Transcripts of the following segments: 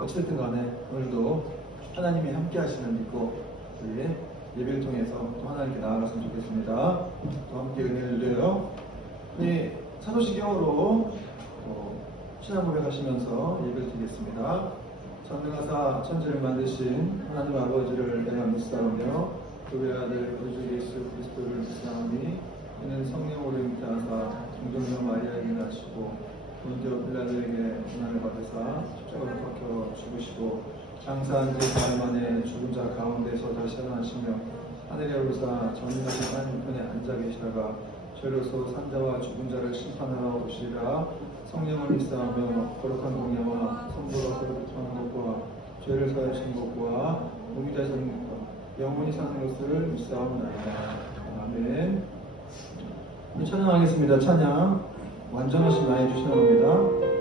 어찌됐든 간에 오늘도 하나님이 함께 하시는 믿고 우리 예배를 통해서 또 하나님께 나아갔으면 좋겠습니다. 또 함께 은혜를 누려요. 우리 사도신경으로 신앙 고백하시면서 예배를 드리겠습니다. 전능하사 천지를 만드신 하나님 아버지를 내가 믿사오며 그의 아들 구주 예수 그리스도를 믿사오니 이는 성령으로 잉태하사 동정녀 마리아에게 나시고 본디오 빌라도에게 고난을 받으사 십자가로 박혀 죽으시고 장사한 지 사흘 만에 죽은 자 가운데서 다시 살아나시며 하늘에 오르사 전능하신 하나님 편에 앉아 계시다가 죄로서 산자와 죽은 자를 심판하러 오시리라. 성령을 믿사오며 거룩한 공예와 선보라 서로부터 하는 것과 죄를 사하시는 것과 몸이 되시는 것과 영원히 사는 것을 믿사옵나이다. 아멘. 찬양하겠습니다. 찬양 완전하신 나의 주 찬양합니다.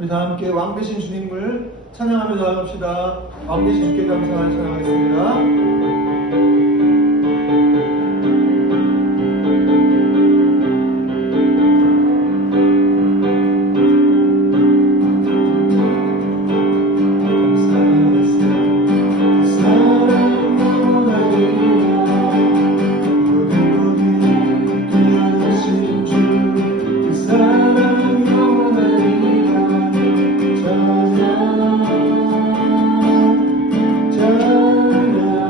우리 다 함께 왕 되신 주님을 찬양하며 나아갑시다. 왕 되신 주께 감사하며 찬양하겠습니다. 찬양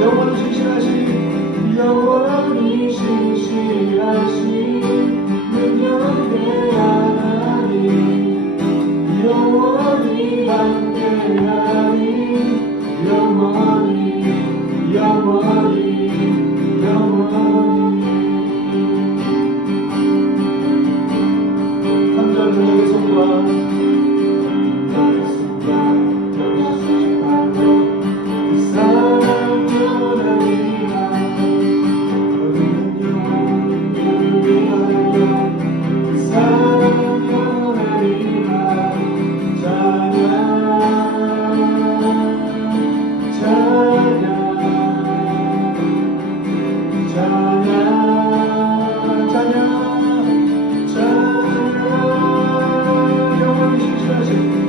영원히 신실하신 영원히 신실하신 능력의 하나님 영원히 함께하리 영원히 영원히 영원히 3절 능력의 손과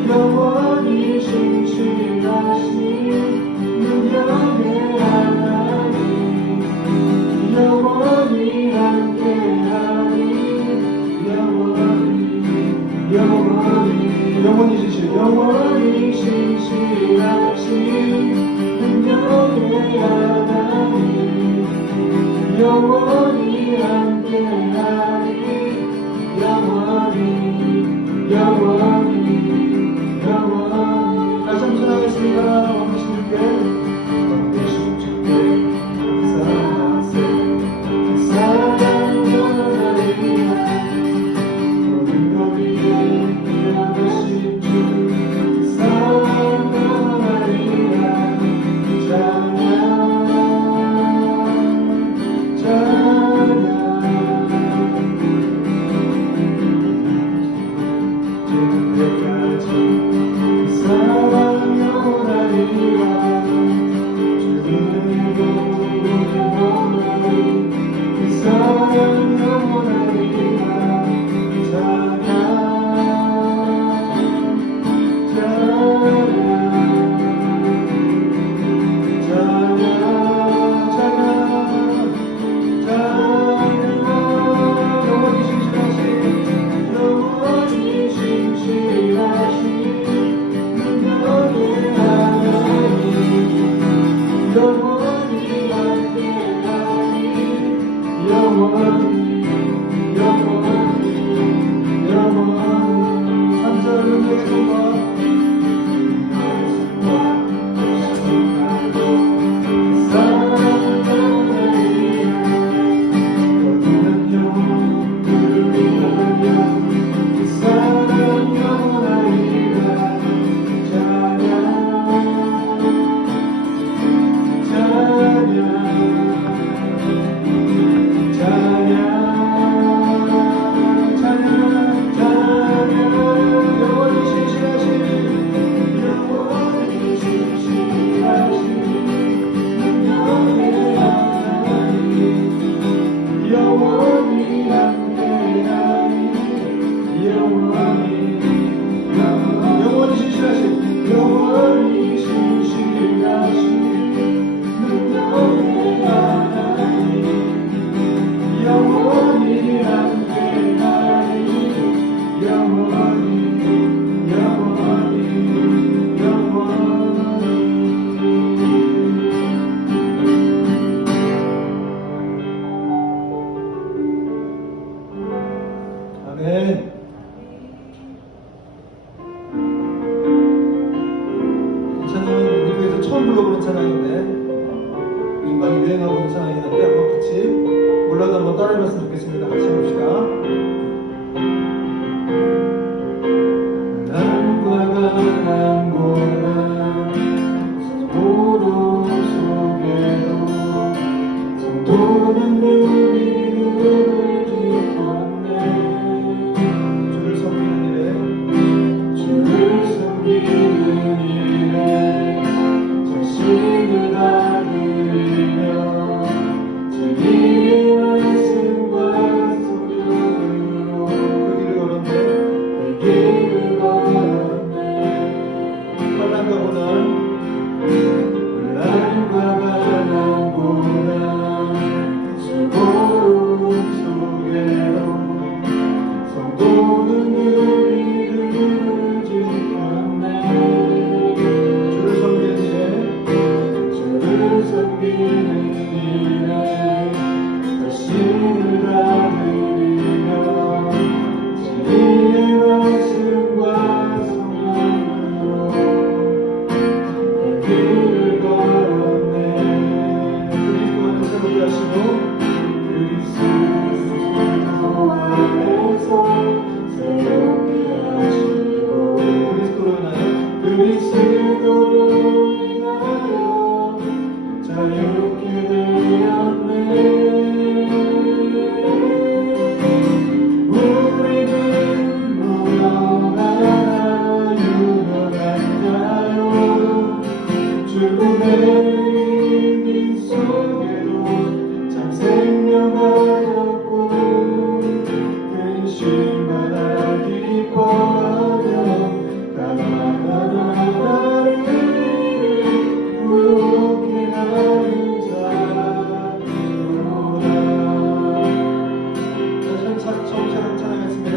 영원히 신실하신 능력의 하나님 영원히 함께하리 영원히 영원히 신실하신 능력의 하나님 영원히 함께하리 영원히 다시 한번 전하겠습니다. 왕이신 주께 사랑 영원하리라 모든 것 위에 일어나신 주 사랑 영원하리라 찬양 지금까지 사랑 영원하리라 주님의 그 사랑 영원하리라 찬양 아멘. 이 찬양은 우리 교회에서 처음 불러보는 찬양인데 많이 유행하고 있는 찬양인데 한번 같이 몰라도 한번 따라해봤으면 좋겠습니다. 같이 해봅시다. 일 속에도 참 생명하였고 근심마다 기뻐하며 나를 부욕해 하는 자로다. 다시 한번 찬양하겠습니다.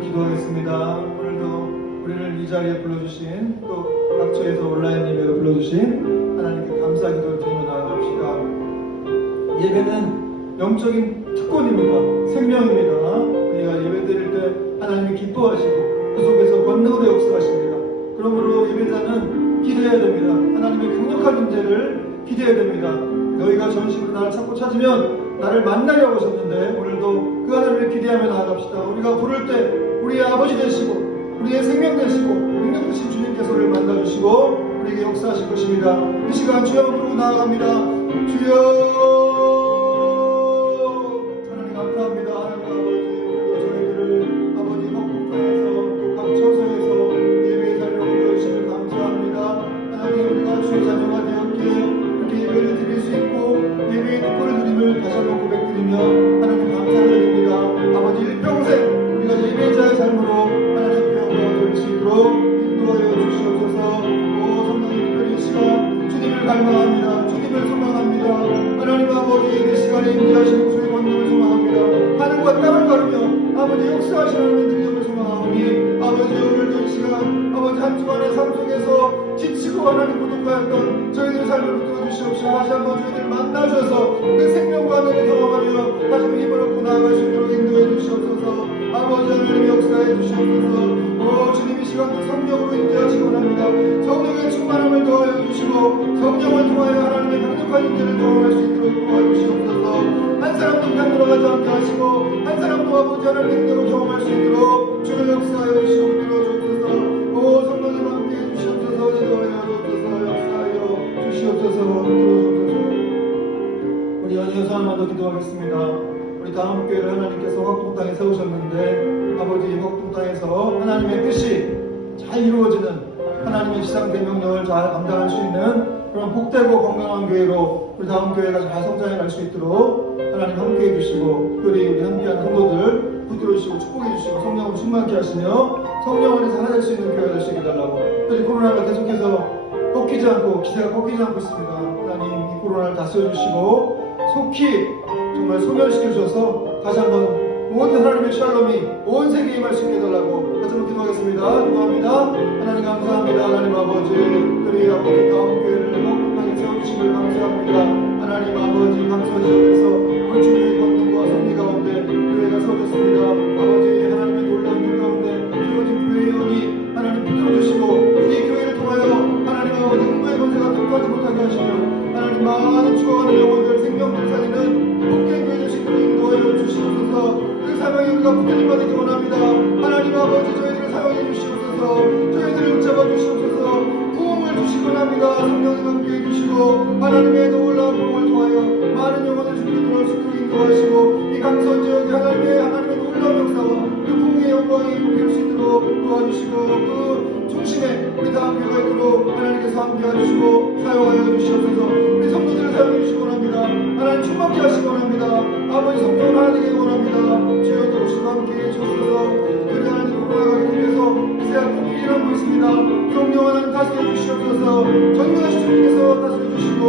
기도하겠습니다. 오늘도 우리를 이 자리에 불러주신 또 각처에서 온라인 예배로 불러주신 하나님께 감사 기도를 드리며 나아갑시다. 예배는 영적인 특권입니다. 생명입니다. 우리가 예배 드릴 때 하나님이 기뻐하시고 그 속에서 권능으로 역사하십니다. 그러므로 예배자는 기도해야 됩니다. 하나님의 강력한 임재를 기대해야 됩니다. 너희가 전심으로 나를 찾고 찾으면 나를 만나려고 하셨는데 오늘도 그 하나님을 기대하며 나아갑시다. 우리가 부를 때 우리의 아버지 되시고 우리의 생명 되시고 능력 되신 주님께서 우리를 만나주시고 우리에게 역사하실 것입니다. 이 시간 주여 부르고 나아갑니다. 주여 하나님 감사합니다. 하나님 아버지 저희들을 아버지 한국땅에서 또 각 처소에서 예배의 자리로 불러주시면 감사합니다. 하나님 우리가 주의 자녀가 되었기에 이렇게 예배를 드릴 수 있고 예배의 특권을 누림을 다시 한번 고백드리며 하나님 감사드립니다. 아버지 일평생 우리가 예배자의 삶으로 하나님의 영광을 돌릴 수 있도록 인도하여 주시옵소서. 오 성령님 특별히 이 시간 주님을 갈망합니다. 주님을 소망합니다. 하나님 아버지 이 시간에 임재하시는 주의 권능을 소망합니다. 하늘과 땅을 가르며 아버지 역사하시는 하나님의 능력을 소망하오니 아버지 오늘도 이 시간 아버지 한 주간의 삶 속에서 지치고 하나님 고독하였던 저희들 삶을 붙들어 주시옵시고 다시 한번 저희들 만나셔서 그 생명과 하늘을 경험하며 다시 한번 힘을 얻고 나아갈 수 있도록 인도해 주시옵소서. 아버지 하나님 역사해 주시옵소서. 오 주님 이 시간도 성령으로 인도하시기 원합니다. 성령의 충만함을 더하여 주시고 성령을 통하여 하나님의 강력한 인도를 경험할 수 있도록 도와주시옵소서. 한 사람도 그냥 돌아가지 않게 하시고 한 사람도 아버지 하나님의 능력을 경험할 수 있도록 주를 역사하여 주시고 들어주옵소서. 오 성령님 함께해 주시옵소서. 인도하여 주옵소서. 역사하여 주시옵소서. 들어주옵소서. 우리 연이어서 한번 더 기도하겠습니다. 우리 다음 교회를 하나님께서 확동 땅에 세우셨는데 아버지 확동 땅에서 하나님의 뜻이 잘 이루어지는 하나님의 지상 대명령을 잘 감당할 수 있는 그런 복되고 건강한 교회로 우리 다음 교회가 잘 성장해 갈 수 있도록 하나님 함께해 주시고 특별히 우리 함께하는 성도들 붙들어 주시고 축복해 주시고 성령으로 충만케 하시며 성령 안에서 하나 될 수 있는 교회가 될 수 있게 달라고. 특별히 코로나가 계속해서 꺾이지 않고 기세가 꺾이지 않고 있습니다. 하나님 이 코로나를 다스려 주시고 속히 정말 소멸시켜 주셔서 다시 한번 모든 하나님의 샬롬이 온 세계에 임할 수 있게 해달라고 다시 한번 기도하겠습니다. 기도합니다. 하나님 감사합니다. 하나님 아버지 우리 아버지 다음 교회를 행복하게 세워주시길 감사합니다. 하나님 아버지 강서 지역에서 물주교의 권능과 성리 가운데 교회가 세워졌습니다. 아버지 하나님의 놀라운 일 가운데 세워진 교회원이 하나님 붙들어주시고 이 교회를 통하여 하나님 아버지 흥부의 권세가 득하지 못하게 하시며 하나님 많은 죽어가는 영혼들 생명들 살리는 복된 교회 되시기로 인도하여 주시옵소서. 그 사명에 우리가 붙들림 받기 원합니다. 하나님 아버지 저희들을 사용해 주시옵소서. 저희들을 붙잡아 주시옵소서. 부흥을 주시기 원합니다. 성령님 함께 해주시고 하나님의 놀라운 부흥을 통하여 많은 영혼을 주님께 돌아올 수 있도록 인도하시고 이 강선 지역에 하나님의 놀라운 역사와 그 부흥의 영광이 높일 수 있도록 도와주시고 그 중심에 우리 다음 교회가 있도록 하나님께서 함께 해주시고 사용하여 주시옵소서. 우리 성도들을 사용해 주시기 원합니다. 하나님 충만케 하시기 원합니다. 아버지 성령을 하나 되게 원합니다. 주여 도우시고 함께 해주옵소서. 우리 하나님 코로나가 계속해서 기세가 꺾이기 일어나고 있습니다. 성령 하나님 다스려 주시옵소서. 전능하신 주님께서 다스려 주시고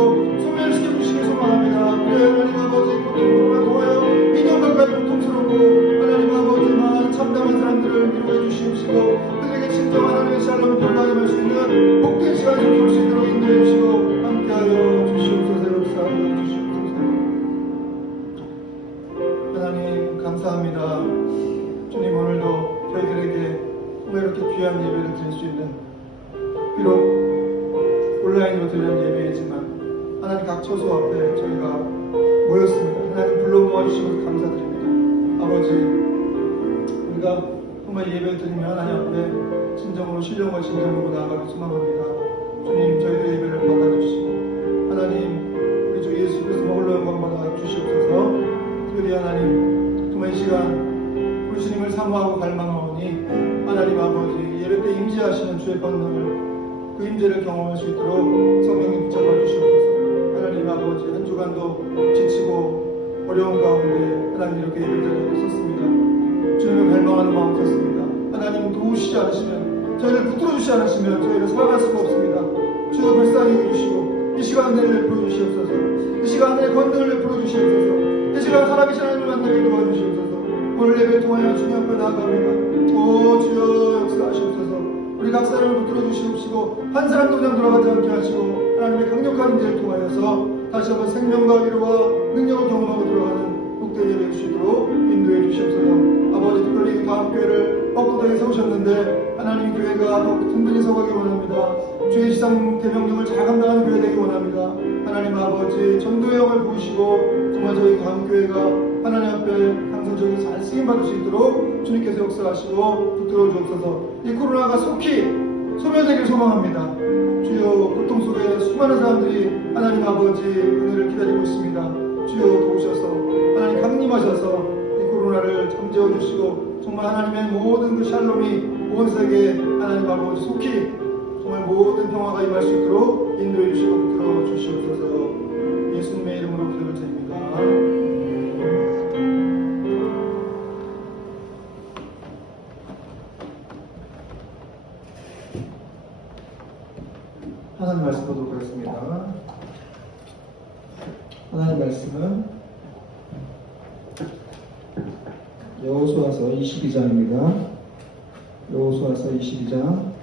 소멸시켜 주시길 소망합니다. 그래 하나님 아버지 코로나 통하여 2년 가까이 고통스럽고 하나님 아버지 많은 참담한 사람들을 위로해 주시옵시고 그들에게 진정한 하나님의 샬롬을 돌아가게 수 있는 복된 시간을 볼 수 있도록 인도해 주시고 함께하여 주시옵소서. 역사하여 주시옵소서. 하나님 감사합니다. 주님 오늘도 저희들에게 이렇게 귀한 예배를 드릴 수 있는 비록 온라인으로 드리는 예배이지만 하나님 각 처소 앞에 저희가 모였습니다. 하나님 불러 모아주시고 감사드립니다. 아버지 우리가 정말 예배를 드리면 하나님 앞에 진정으로 신령과 진정으로 나아가길 소망합니다. 주님 저희들의 예배를 받아주시고 하나님 우리 주 예수 그리스도 홀로 영광 받아 주시옵소서. 특별히 하나님 정말 이 시간 우리 주님을 사모하고 갈망하오니 하나님 아버지 예배 때 임재하시는 주의 권능을 그 임재를 경험할 수 있도록 성령님 붙잡아 주시옵소서. 하나님 아버지 한 주간도 지치고 어려운 가운데 하나님 이렇게 예배를 드렸었습니다. 주님을 갈망하는 마음 컸습니다. 하나님 도우시지 않으시면 저희를 붙들어 주시지 않으시면 저희를 살아갈 수가 없습니다. 주여 불쌍히 여겨주시고 이 시간 은혜를 베풀어 주시옵소서. 이 시간 은혜의 권능을 베풀어 주시옵소서. 이 시간 살아계신 하나님을 만나게 도와주시옵소서. 오늘 예배를 통하여 주님 앞에 나아갑니다. 오 주여 역사하시옵소서. 우리 각 사람을 붙들어 주시옵시고 한 사람도 그냥 돌아가지 않게 하시고 하나님의 강력한 인재를 통하여서 다시 한번 생명과 위로와 능력을 경험하고 들어가는 복된 예배 주시도록 인도해 주시옵소서. 아버지 특별히 다음 교회를 뻣뻣하게 세우셨는데 하나님 교회가 더욱 든든히 서가기 원합니다. 주의 지상 대명령을 잘 감당하는 교회 되기 원합니다. 하나님 아버지 전도의 영을 부으시고 정말 저희 다음 교회가 하나님 앞에 강선적으로 잘 쓰임받을 수 있도록 주님께서 역사하시고 붙들어 주옵소서. 이 코로나가 속히 소멸되길 소망합니다. 주여 고통 속에 수많은 사람들이 하나님 아버지 은혜를 기다리고 있습니다. 주여 도우셔서 하나님 강림하셔서 이 코로나를 잠재워 주시고 정말 하나님의 모든 그 샬롬이 온 세계에 하나님 아버지 속히 정말 모든 평화가 임할 수 있도록 인도해 주시고 붙들어 주시옵소서. 예수님의 이름으로 기도를 드립니다. 하나님 말씀 보도록 하겠습니다. 하나님 말씀은 여호수아서 22장입니다. 여호수아서 22장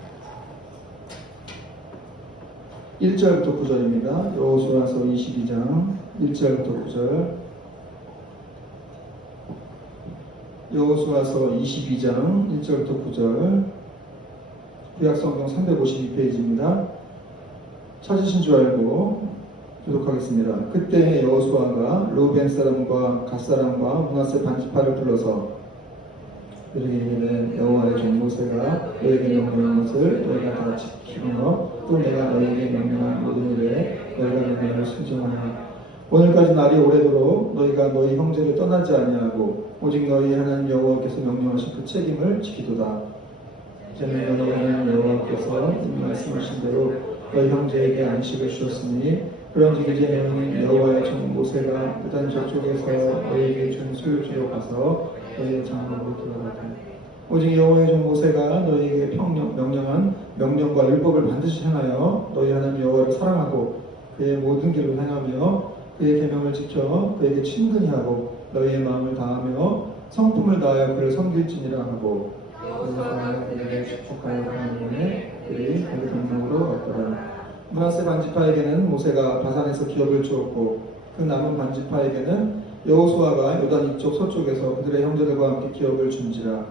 1절부터 9절입니다. 여호수아서 22장 1절부터 9절. 여호수아서 22장 1절부터 9절. 구약성경 352페이지입니다. 찾으신 줄 알고 교독하겠습니다. 그때 여호수아가 루벤 사람과 갓 사람과 므낫세 반지파를 불러서 너희에게 이르되 여호와의 종 모세가 너희에게 명령한 것을 너희가 다 지키며 또 내가 너희에게 명령한 모든 일에 너희가 명령을 순종하니 오늘까지 날이 오래도록 너희가 너희 형제를 떠나지 아니하고 오직 너희 하나님 여호와께서 명령하신 그 책임을 지키도다. 이제는 너희 하나님 여호와께서 이미 말씀하신 대로 너희 형제에게 안식을 주셨으니 그런즉 이제 너희는 여호와의 종 모세가 요단 저쪽에서 너희에게 준 소유지로 가서 너희의 장막으로 들어가라. 오직 여호와의 종 모세가 너희에게 명령한 명령과 율법을 반드시 행하여 너희 하나님 여호와를 사랑하고 그의 모든 길을 행하며 그의 계명을 지켜 그에게 친근히 하고 너희의 마음을 다하며 성품을 다하여 그를 섬길지니라 하고 여호와가 그에게 축복하여 하나님의 그들이 그의 동력으로 왔더라. 므낫세 반지파에게는 모세가 바산에서 기업을 주었고 그 남은 반지파에게는 여호수아가 요단 이쪽 서쪽에서 그들의 형제들과 함께 기업을 준지라.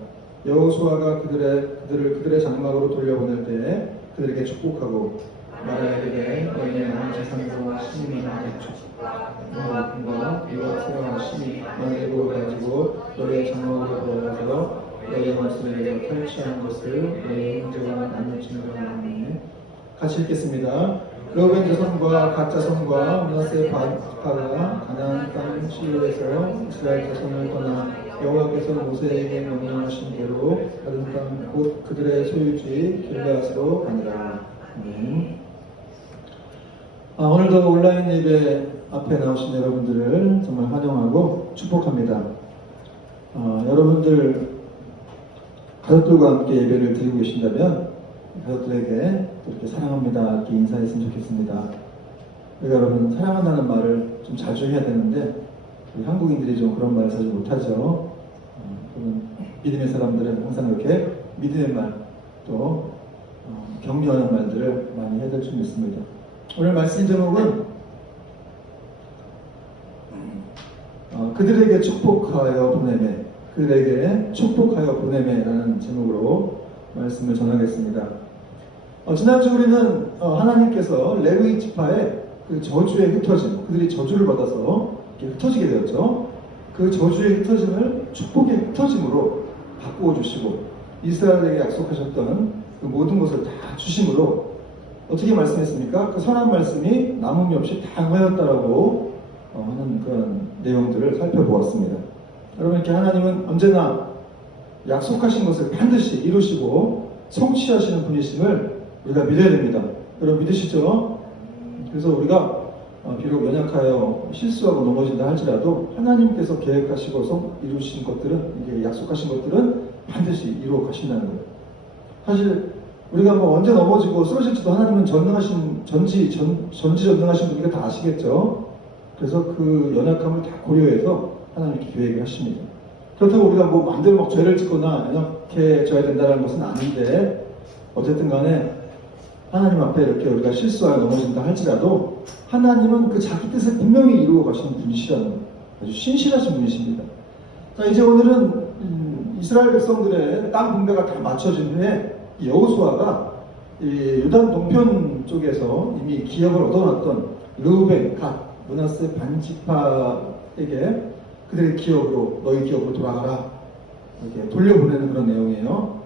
여호수아가 그들을 장막으로 돌려보낼 때에 그들에게 축복하고 말하기를 너희는 온 재산으로 심히 많은 축복과 이와 새와 심히 많은 걸 가지고 너희의 장막으로 들어가서 너희의 모습을 탈취하는 것을 너희 형제와 나누지는 않으니. 같이 읽겠습니다. 르우벤 자손과 갓 자손과 므낫세 반지파가 가나안 땅 시로에서 이스라엘 자손을 떠나 여호와께서 모세에게 명령하신 대로 다른 땅 곧 그들의 소유지 길르앗으로 가니라. 오늘도 온라인 예배 앞에 나오신 여러분들을 정말 환영하고 축복합니다. 여러분들 가족들과 함께 예배를 드리고 계신다면 가족들에게 이렇게 사랑합니다 이렇게 인사했으면 좋겠습니다. 우리가 여러분 사랑한다는 말을 좀 자주 해야 되는데 우리 한국인들이 좀 그런 말을 자주 못하죠. 믿음의 사람들은 항상 이렇게 믿음의 말 또 격려하는 말들을 많이 해야 될 줄 믿습니다. 오늘 말씀 제목은 그들에게 축복하여 보내매, 그들에게 축복하여 보내매라는 제목으로 말씀을 전하겠습니다. 지난주 우리는 하나님께서 레위 지파의 그 저주에 흩어짐, 그들이 저주를 받아서 이렇게 흩어지게 되었죠. 그 저주의 흩어짐을 축복의 흩어짐으로 바꾸어 주시고 이스라엘에게 약속하셨던 그 모든 것을 다 주심으로 어떻게 말씀했습니까? 그 선한 말씀이 남음이 없이 다행하였다라고 하는 그런 내용들을 살펴보았습니다. 여러분, 이렇게 하나님은 언제나 약속하신 것을 반드시 이루시고 성취하시는 분이심을 우리가 믿어야 됩니다. 여러분 믿으시죠? 그래서 우리가 비록 연약하여 실수하고 넘어진다 할지라도 하나님께서 계획하시고 이루신 것들은, 이게 약속하신 것들은 반드시 이루어 가신다는 거예요. 사실 우리가 뭐 언제 넘어지고 쓰러질지도 하나님은 전지전능하신 분이니까 다 아시겠죠. 그래서 그 연약함을 다 고려해서 하나님께 계획을 하십니다. 그렇다고 우리가 뭐 마음대로 막 죄를 짓거나 연약해져야 된다는 것은 아닌데, 어쨌든 간에 하나님 앞에 이렇게 우리가 실수하여 넘어진다 할지라도 하나님은 그 자기 뜻을 분명히 이루어 가시는 분이시라는, 아주 신실하신 분이십니다. 자, 이제 오늘은 이스라엘 백성들의 땅 분배가 다 맞춰진 후에 여호수아가 요단 동편 쪽에서 이미 기업을 얻어놨던 르우벤, 갓, 므낫세 반지파에게 그들의 기업으로, 너희 기업으로 돌아가라 이렇게 돌려보내는 그런 내용이에요.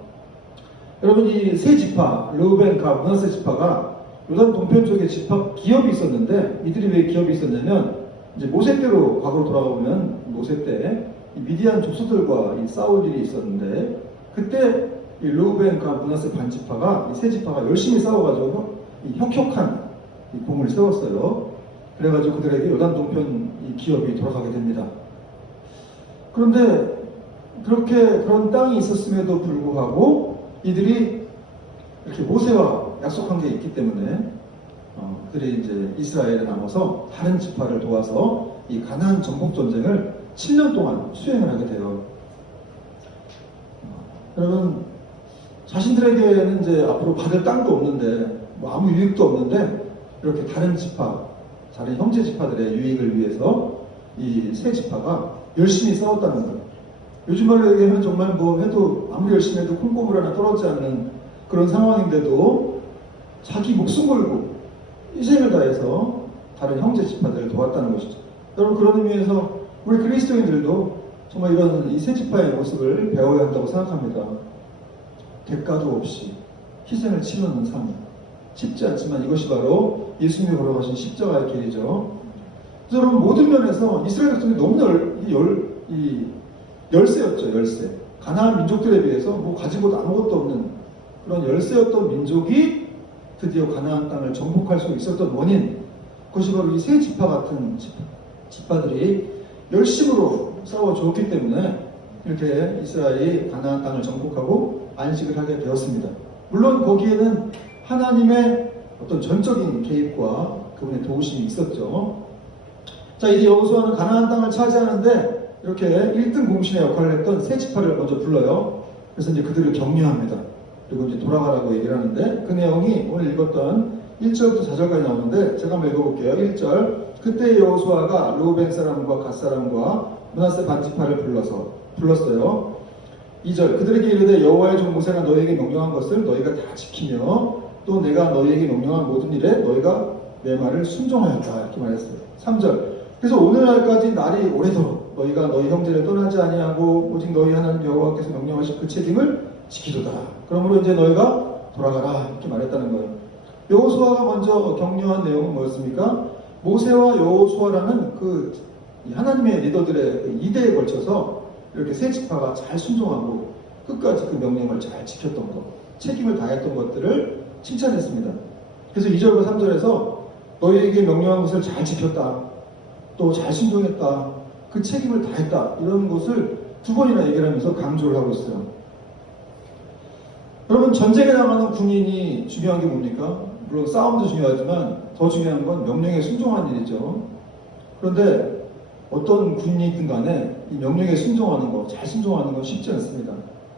여러분, 이 세 지파, 르우벤, 갓, 므낫세 지파가 요단 동편 쪽에 지파 기업이 있었는데, 이들이 왜 기업이 있었냐면, 이제 모세 때로 과거로 돌아가 보면 모세 때 이 미디안 족속들과 이 싸울 일이 있었는데, 그때 이 르우벤, 갓, 므낫세 반지파가, 이 세 지파가 열심히 싸워가지고 이 혁혁한 이 공을 세웠어요. 그래가지고 그들에게 요단 동편 이 기업이 돌아가게 됩니다. 그런데 그렇게 그런 땅이 있었음에도 불구하고 이들이 이렇게 모세와 약속한 게 있기 때문에 그들이 이제 이스라엘에 남아서 다른 지파를 도와서 이 가나안 정복 전쟁을 7년 동안 수행을 하게 돼요. 여러분, 자신들에게는 이제 앞으로 받을 땅도 없는데, 뭐 아무 유익도 없는데, 이렇게 다른 지파, 다른 형제 지파들의 유익을 위해서 이 세 지파가 열심히 싸웠다는 거예요. 요즘 말로 얘기하면 정말 뭐 해도, 아무리 열심히 해도 콩고물 하나 떨어지지 않는 그런 상황인데도 자기 목숨 걸고 희생을 다해서 다른 형제 지파들을 도왔다는 것이죠. 여러분, 그런 의미에서 우리 그리스도인들도 정말 이런 이 세 지파의 모습을 배워야 한다고 생각합니다. 대가도 없이 희생을 치르는 삶, 쉽지 않지만 이것이 바로 예수님이 걸어가신 십자가의 길이죠. 그래서 여러분, 모든 면에서 이스라엘 백성이 너무 열세였죠. 열세. 가나안 민족들에 비해서 뭐 가지고도 아무것도 없는 그런 열세였던 민족이 드디어 가나안 땅을 정복할 수 있었던 원인, 그것이 바로 이 세 지파 같은 지파들이 열심으로 싸워주었기 때문에 이렇게 이스라엘이 가나안 땅을 정복하고 안식을 하게 되었습니다. 물론 거기에는 하나님의 어떤 전적인 개입과 그분의 도우심이 있었죠. 자, 이제 여호수아는 가나안 땅을 차지하는데 이렇게 1등 공신의 역할을 했던 세 지파를 먼저 불러요. 그래서 이제 그들을 격려합니다. 그리고 이제 돌아가라고 얘기를 하는데 그 내용이 오늘 읽었던 1절부터 4절까지 나오는데 제가 한번 읽어볼게요. 1절. 그때 여호수아가 르우벤 사람과 갓 사람과 므낫세 반지파를 불렀어요. 2절. 그들에게 이르되 여호와의 종 모세가 너희에게 명령한 것을 너희가 다 지키며 또 내가 너희에게 명령한 모든 일에 너희가 내 말을 순종하였다. 이렇게 말했어요. 3절. 그래서 오늘날까지 날이 오래도록 너희가 너희 형제를 떠나지 아니하고 오직 너희 하나님 여호와께서 명령하신 그 책임을 지키도다. 그러므로 이제 너희가 돌아가라. 이렇게 말했다는 거예요. 여호수아가 먼저 격려한 내용은 뭐였습니까? 모세와 여호수아라는 그 하나님의 리더들의 이대에 걸쳐서 이렇게 세 지파가 잘 순종하고 끝까지 그 명령을 잘 지켰던 것, 책임을 다했던 것들을 칭찬했습니다. 그래서 2절과 3절에서 너희에게 명령한 것을 잘 지켰다, 또 잘 순종했다, 그 책임을 다했다, 이런 것을 두 번이나 얘기를 하면서 강조를 하고 있어요. 여러분, 전쟁에 나가는 군인이 중요한 게 뭡니까? 물론 싸움도 중요하지만 더 중요한 건 명령에 순종하는 일이죠. 그런데 어떤 군인이든 간에 이 명령에 순종하는 거, 잘 순종하는 건 쉽지 않습니다.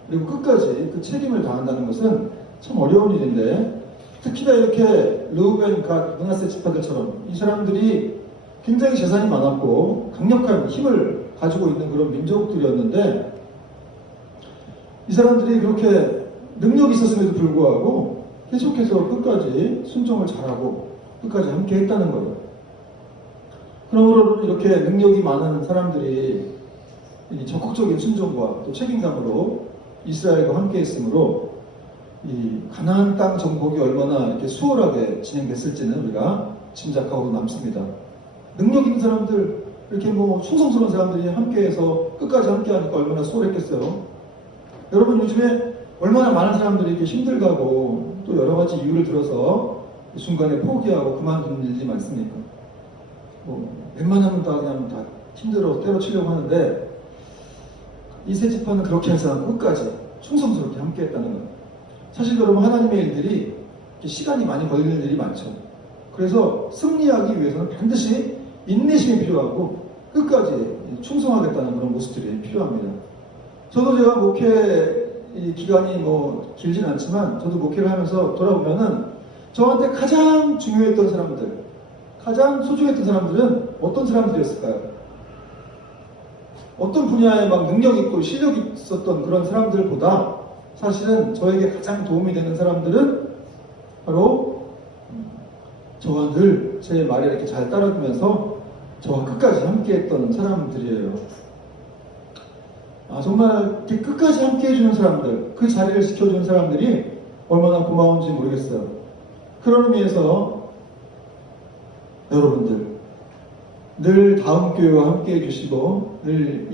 그리고 끝까지 그 책임을 다한다는 것은 참 어려운 일인데, 특히나 이렇게 르우벤, 갓, 므낫세 지파들처럼 이 사람들이 굉장히 재산이 많았고 강력한 힘을 가지고 있는 그런 민족들이었는데, 이 사람들이 그렇게 능력이 있었음에도 불구하고 계속해서 끝까지 순종을 잘하고 끝까지 함께 했다는 거예요. 그러므로 이렇게 능력이 많은 사람들이 적극적인 순종과 또 책임감으로 이스라엘과 함께 했으므로 이 가나안 땅 정복이 얼마나 이렇게 수월하게 진행됐을지는 우리가 짐작하고 남습니다. 능력 있는 사람들, 이렇게 뭐 충성스러운 사람들이 함께해서 끝까지 함께하니까 얼마나 수월했겠어요. 여러분, 요즘에 얼마나 많은 사람들이 이렇게 힘들다고 또 여러 가지 이유를 들어서 중간에 포기하고 그만두는 일이 많습니까? 뭐 웬만하면 다 그냥 다 힘들어 때려치려고 하는데, 이 세 지파는 그렇게 하지 않고 끝까지 충성스럽게 함께했다는 거예요. 사실 여러분, 하나님의 일들이 시간이 많이 걸리는 일이 많죠. 그래서 승리하기 위해서는 반드시 인내심이 필요하고 끝까지 충성하겠다는 그런 모습들이 필요합니다. 저도 제가 목회 기간이 뭐 길진 않지만 저도 목회를 하면서 돌아보면은 저한테 가장 중요했던 사람들, 가장 소중했던 사람들은 어떤 사람들이었을까요? 어떤 분야에 막 능력 있고 실력 있었던 그런 사람들보다 사실은 저에게 가장 도움이 되는 사람들은 바로 저와 늘 제 말에 이렇게 잘 따라주면서 저와 끝까지 함께했던 사람들이에요. 정말 이렇게 끝까지 함께 해주는 사람들, 그 자리를 지켜주는 사람들이 얼마나 고마운지 모르겠어요. 그런 의미에서 여러분들 늘 다음 교회와 함께 해주시고 늘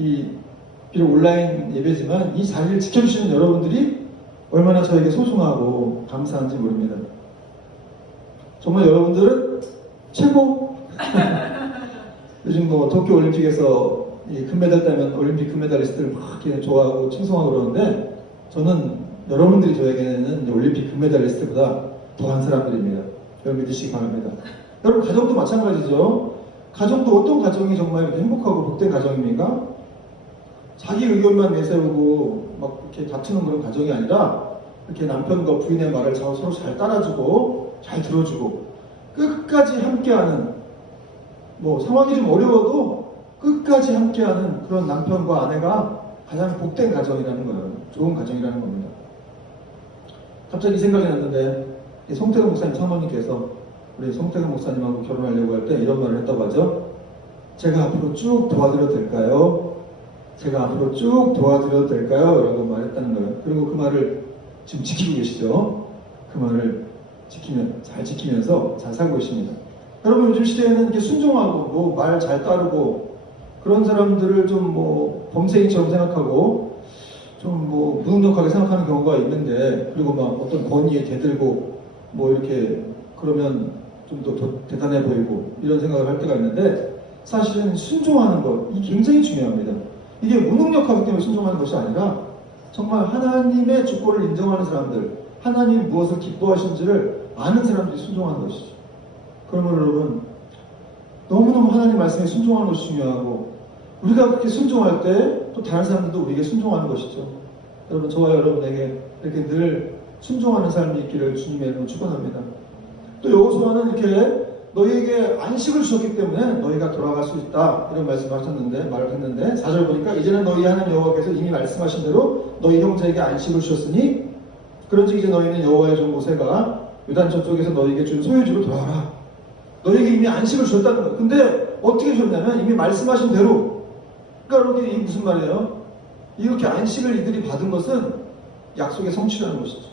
비록 온라인 예배지만 이 자리를 지켜주시는 여러분들이 얼마나 저에게 소중하고 감사한지 모릅니다. 정말 여러분들은 최고. 요즘 뭐 도쿄올림픽에서 이 금메달 따면 올림픽 금메달리스트를 막 이렇게 좋아하고 칭송하고 그러는데, 저는 여러분들이 저에게는 올림픽 금메달리스트보다 더한 사람들입니다. 여러분 믿으시기 바랍니다. 여러분, 가정도 마찬가지죠. 가정도 어떤 가정이 정말 이렇게 행복하고 복된 가정입니까? 자기 의견만 내세우고 막 이렇게 다투는 그런 가정이 아니라 이렇게 남편과 부인의 말을 서로 잘 따라주고 잘 들어주고 끝까지 함께하는, 뭐 상황이 좀 어려워도 끝까지 함께하는 그런 남편과 아내가 가장 복된 가정이라는 거예요. 좋은 가정이라는 겁니다. 갑자기 생각이 났는데, 송태근 목사님 사모님께서 우리 송태근 목사님하고 결혼하려고 할 때 이런 말을 했다고 하죠. 제가 앞으로 쭉 도와드려도 될까요? 제가 앞으로 쭉 도와드려도 될까요? 라고 말했다는 거예요. 그리고 그 말을 지금 지키고 계시죠. 그 말을 잘 지키면서 잘 살고 계십니다. 여러분, 요즘 시대에는 이렇게 순종하고 뭐 말 잘 따르고 그런 사람들을 좀 뭐 범죄인처럼 생각하고 좀 뭐 무능력하게 생각하는 경우가 있는데, 그리고 막 어떤 권위에 대들고 뭐 이렇게 그러면 좀 더 대단해 보이고 이런 생각을 할 때가 있는데, 사실은 순종하는 것, 이 굉장히 중요합니다. 이게 무능력하기 때문에 순종하는 것이 아니라 정말 하나님의 주권을 인정하는 사람들, 하나님이 무엇을 기뻐하시는지를 아는 사람들이 순종하는 것이죠. 그러면 여러분, 너무너무 하나님 말씀에 순종하는 것이 중요하고, 우리가 그렇게 순종할 때 또 다른 사람들도 우리에게 순종하는 것이죠. 여러분, 저와 여러분에게 이렇게 늘 순종하는 삶이 있기를 주님의 이름으로 축원합니다. 또 여호수아는 이렇게 너희에게 안식을 주셨기 때문에 너희가 돌아갈 수 있다, 이런 말을 했는데 4절 보니까 이제는 너희 하나님 여호와께서 이미 말씀하신 대로 너희 형제에게 안식을 주셨으니 그런즉 이제 너희는 여호와의 종 모세가 요단 저쪽에서 너희에게 준 소유지로 돌아가라. 너희에게 이미 안식을 주셨다는 거예요. 근데 어떻게 주셨냐면 이미 말씀하신 대로. 그러니까 이게 무슨 말이에요? 이렇게 안식을 이들이 받은 것은 약속의 성취라는 것이죠.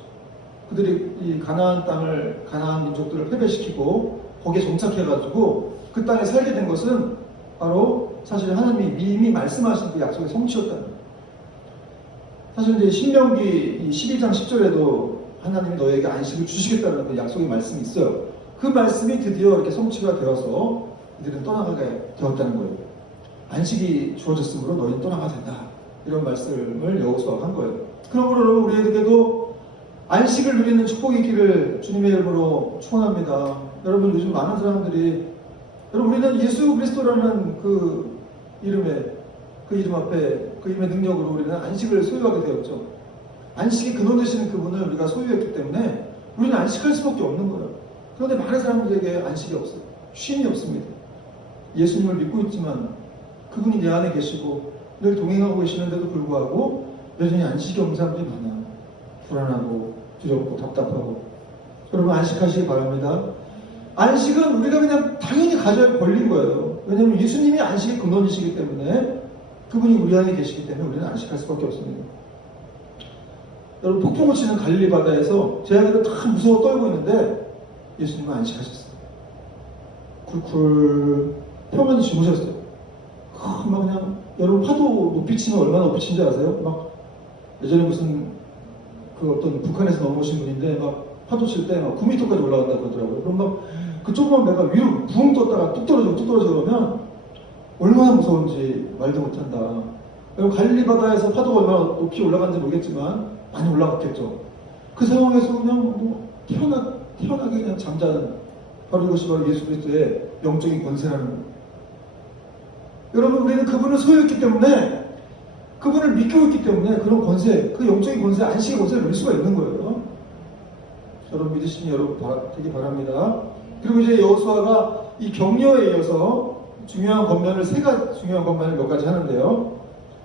그들이 이 가나안 민족들을 패배시키고 거기에 정착해가지고 그 땅에 살게 된 것은 바로 사실 하나님이 이미 말씀하신 그 약속의 성취였다는 거예요. 사실 이제 신명기 12장 10절에도 하나님이 너에게 안식을 주시겠다는 그 약속의 말씀이 있어요. 그 말씀이 드디어 이렇게 성취가 되어서 이들은 떠나가게 되었다는 거예요. 안식이 주어졌으므로 너희는 떠나가야 된다, 이런 말씀을 여호수아가 한 거예요. 그러므로 우리에게도 안식을 누리는 축복이 있기를 주님의 이름으로 축원합니다. 여러분, 요즘 많은 사람들이, 여러분, 우리는 예수 그리스도라는 그 이름에, 그 이름 앞에, 그 이름의 능력으로 우리는 안식을 소유하게 되었죠. 안식이 근원 되시는 그분을 우리가 소유했기 때문에 우리는 안식할 수밖에 없는 거예요. 그런데 많은 사람들에게 안식이 없어요. 쉼이 없습니다. 예수님을 믿고 있지만 그분이 내 안에 계시고 늘 동행하고 계시는데도 불구하고 여전히 안식이 없는 사람들이 많아요. 불안하고 두렵고 답답하고. 여러분, 안식하시기 바랍니다. 안식은 우리가 그냥 당연히 가져야 할 권리인 거예요. 왜냐하면 예수님이 안식의 근원이시기 때문에, 그분이 우리 안에 계시기 때문에 우리는 안식할 수밖에 없습니다. 여러분, 폭풍을 치는 갈릴리 바다에서 제 아들은 다 무서워 떨고 있는데 예수님은 안식하셨어요. 쿨쿨 평안히 주무셨어요. 막 그냥, 여러분, 파도 높이 치면 얼마나 높이 치는지 아세요? 막 예전에 무슨 그 어떤 북한에서 넘어오신 분인데 막 파도 칠 때 막 9m까지 올라간다고 그러더라고요. 그럼 막 그 조그만 배가 위로 붕 떴다가 뚝 떨어지고 그러면 얼마나 무서운지 말도 못한다. 그리고 갈릴리 바다에서 파도가 얼마나 높이 올라간지 모르겠지만 많이 올라갔겠죠. 그 상황에서 그냥 뭐 태어나게 그냥 잠자는, 바로 이것이 바로 예수 그리스도의 영적인 권세라는 거예요. 여러분, 우리는 그분을 소유했기 때문에, 그분을 믿고 있기 때문에 그런 권세, 그 영적인 권세, 안식의 권세를 누릴 수가 있는 거예요. 여러분, 믿으시니 여러분 되기 바랍니다. 그리고 이제 여호수아가 이 격려에 이어서 중요한 권면을, 중요한 권면을 몇 가지 하는데요.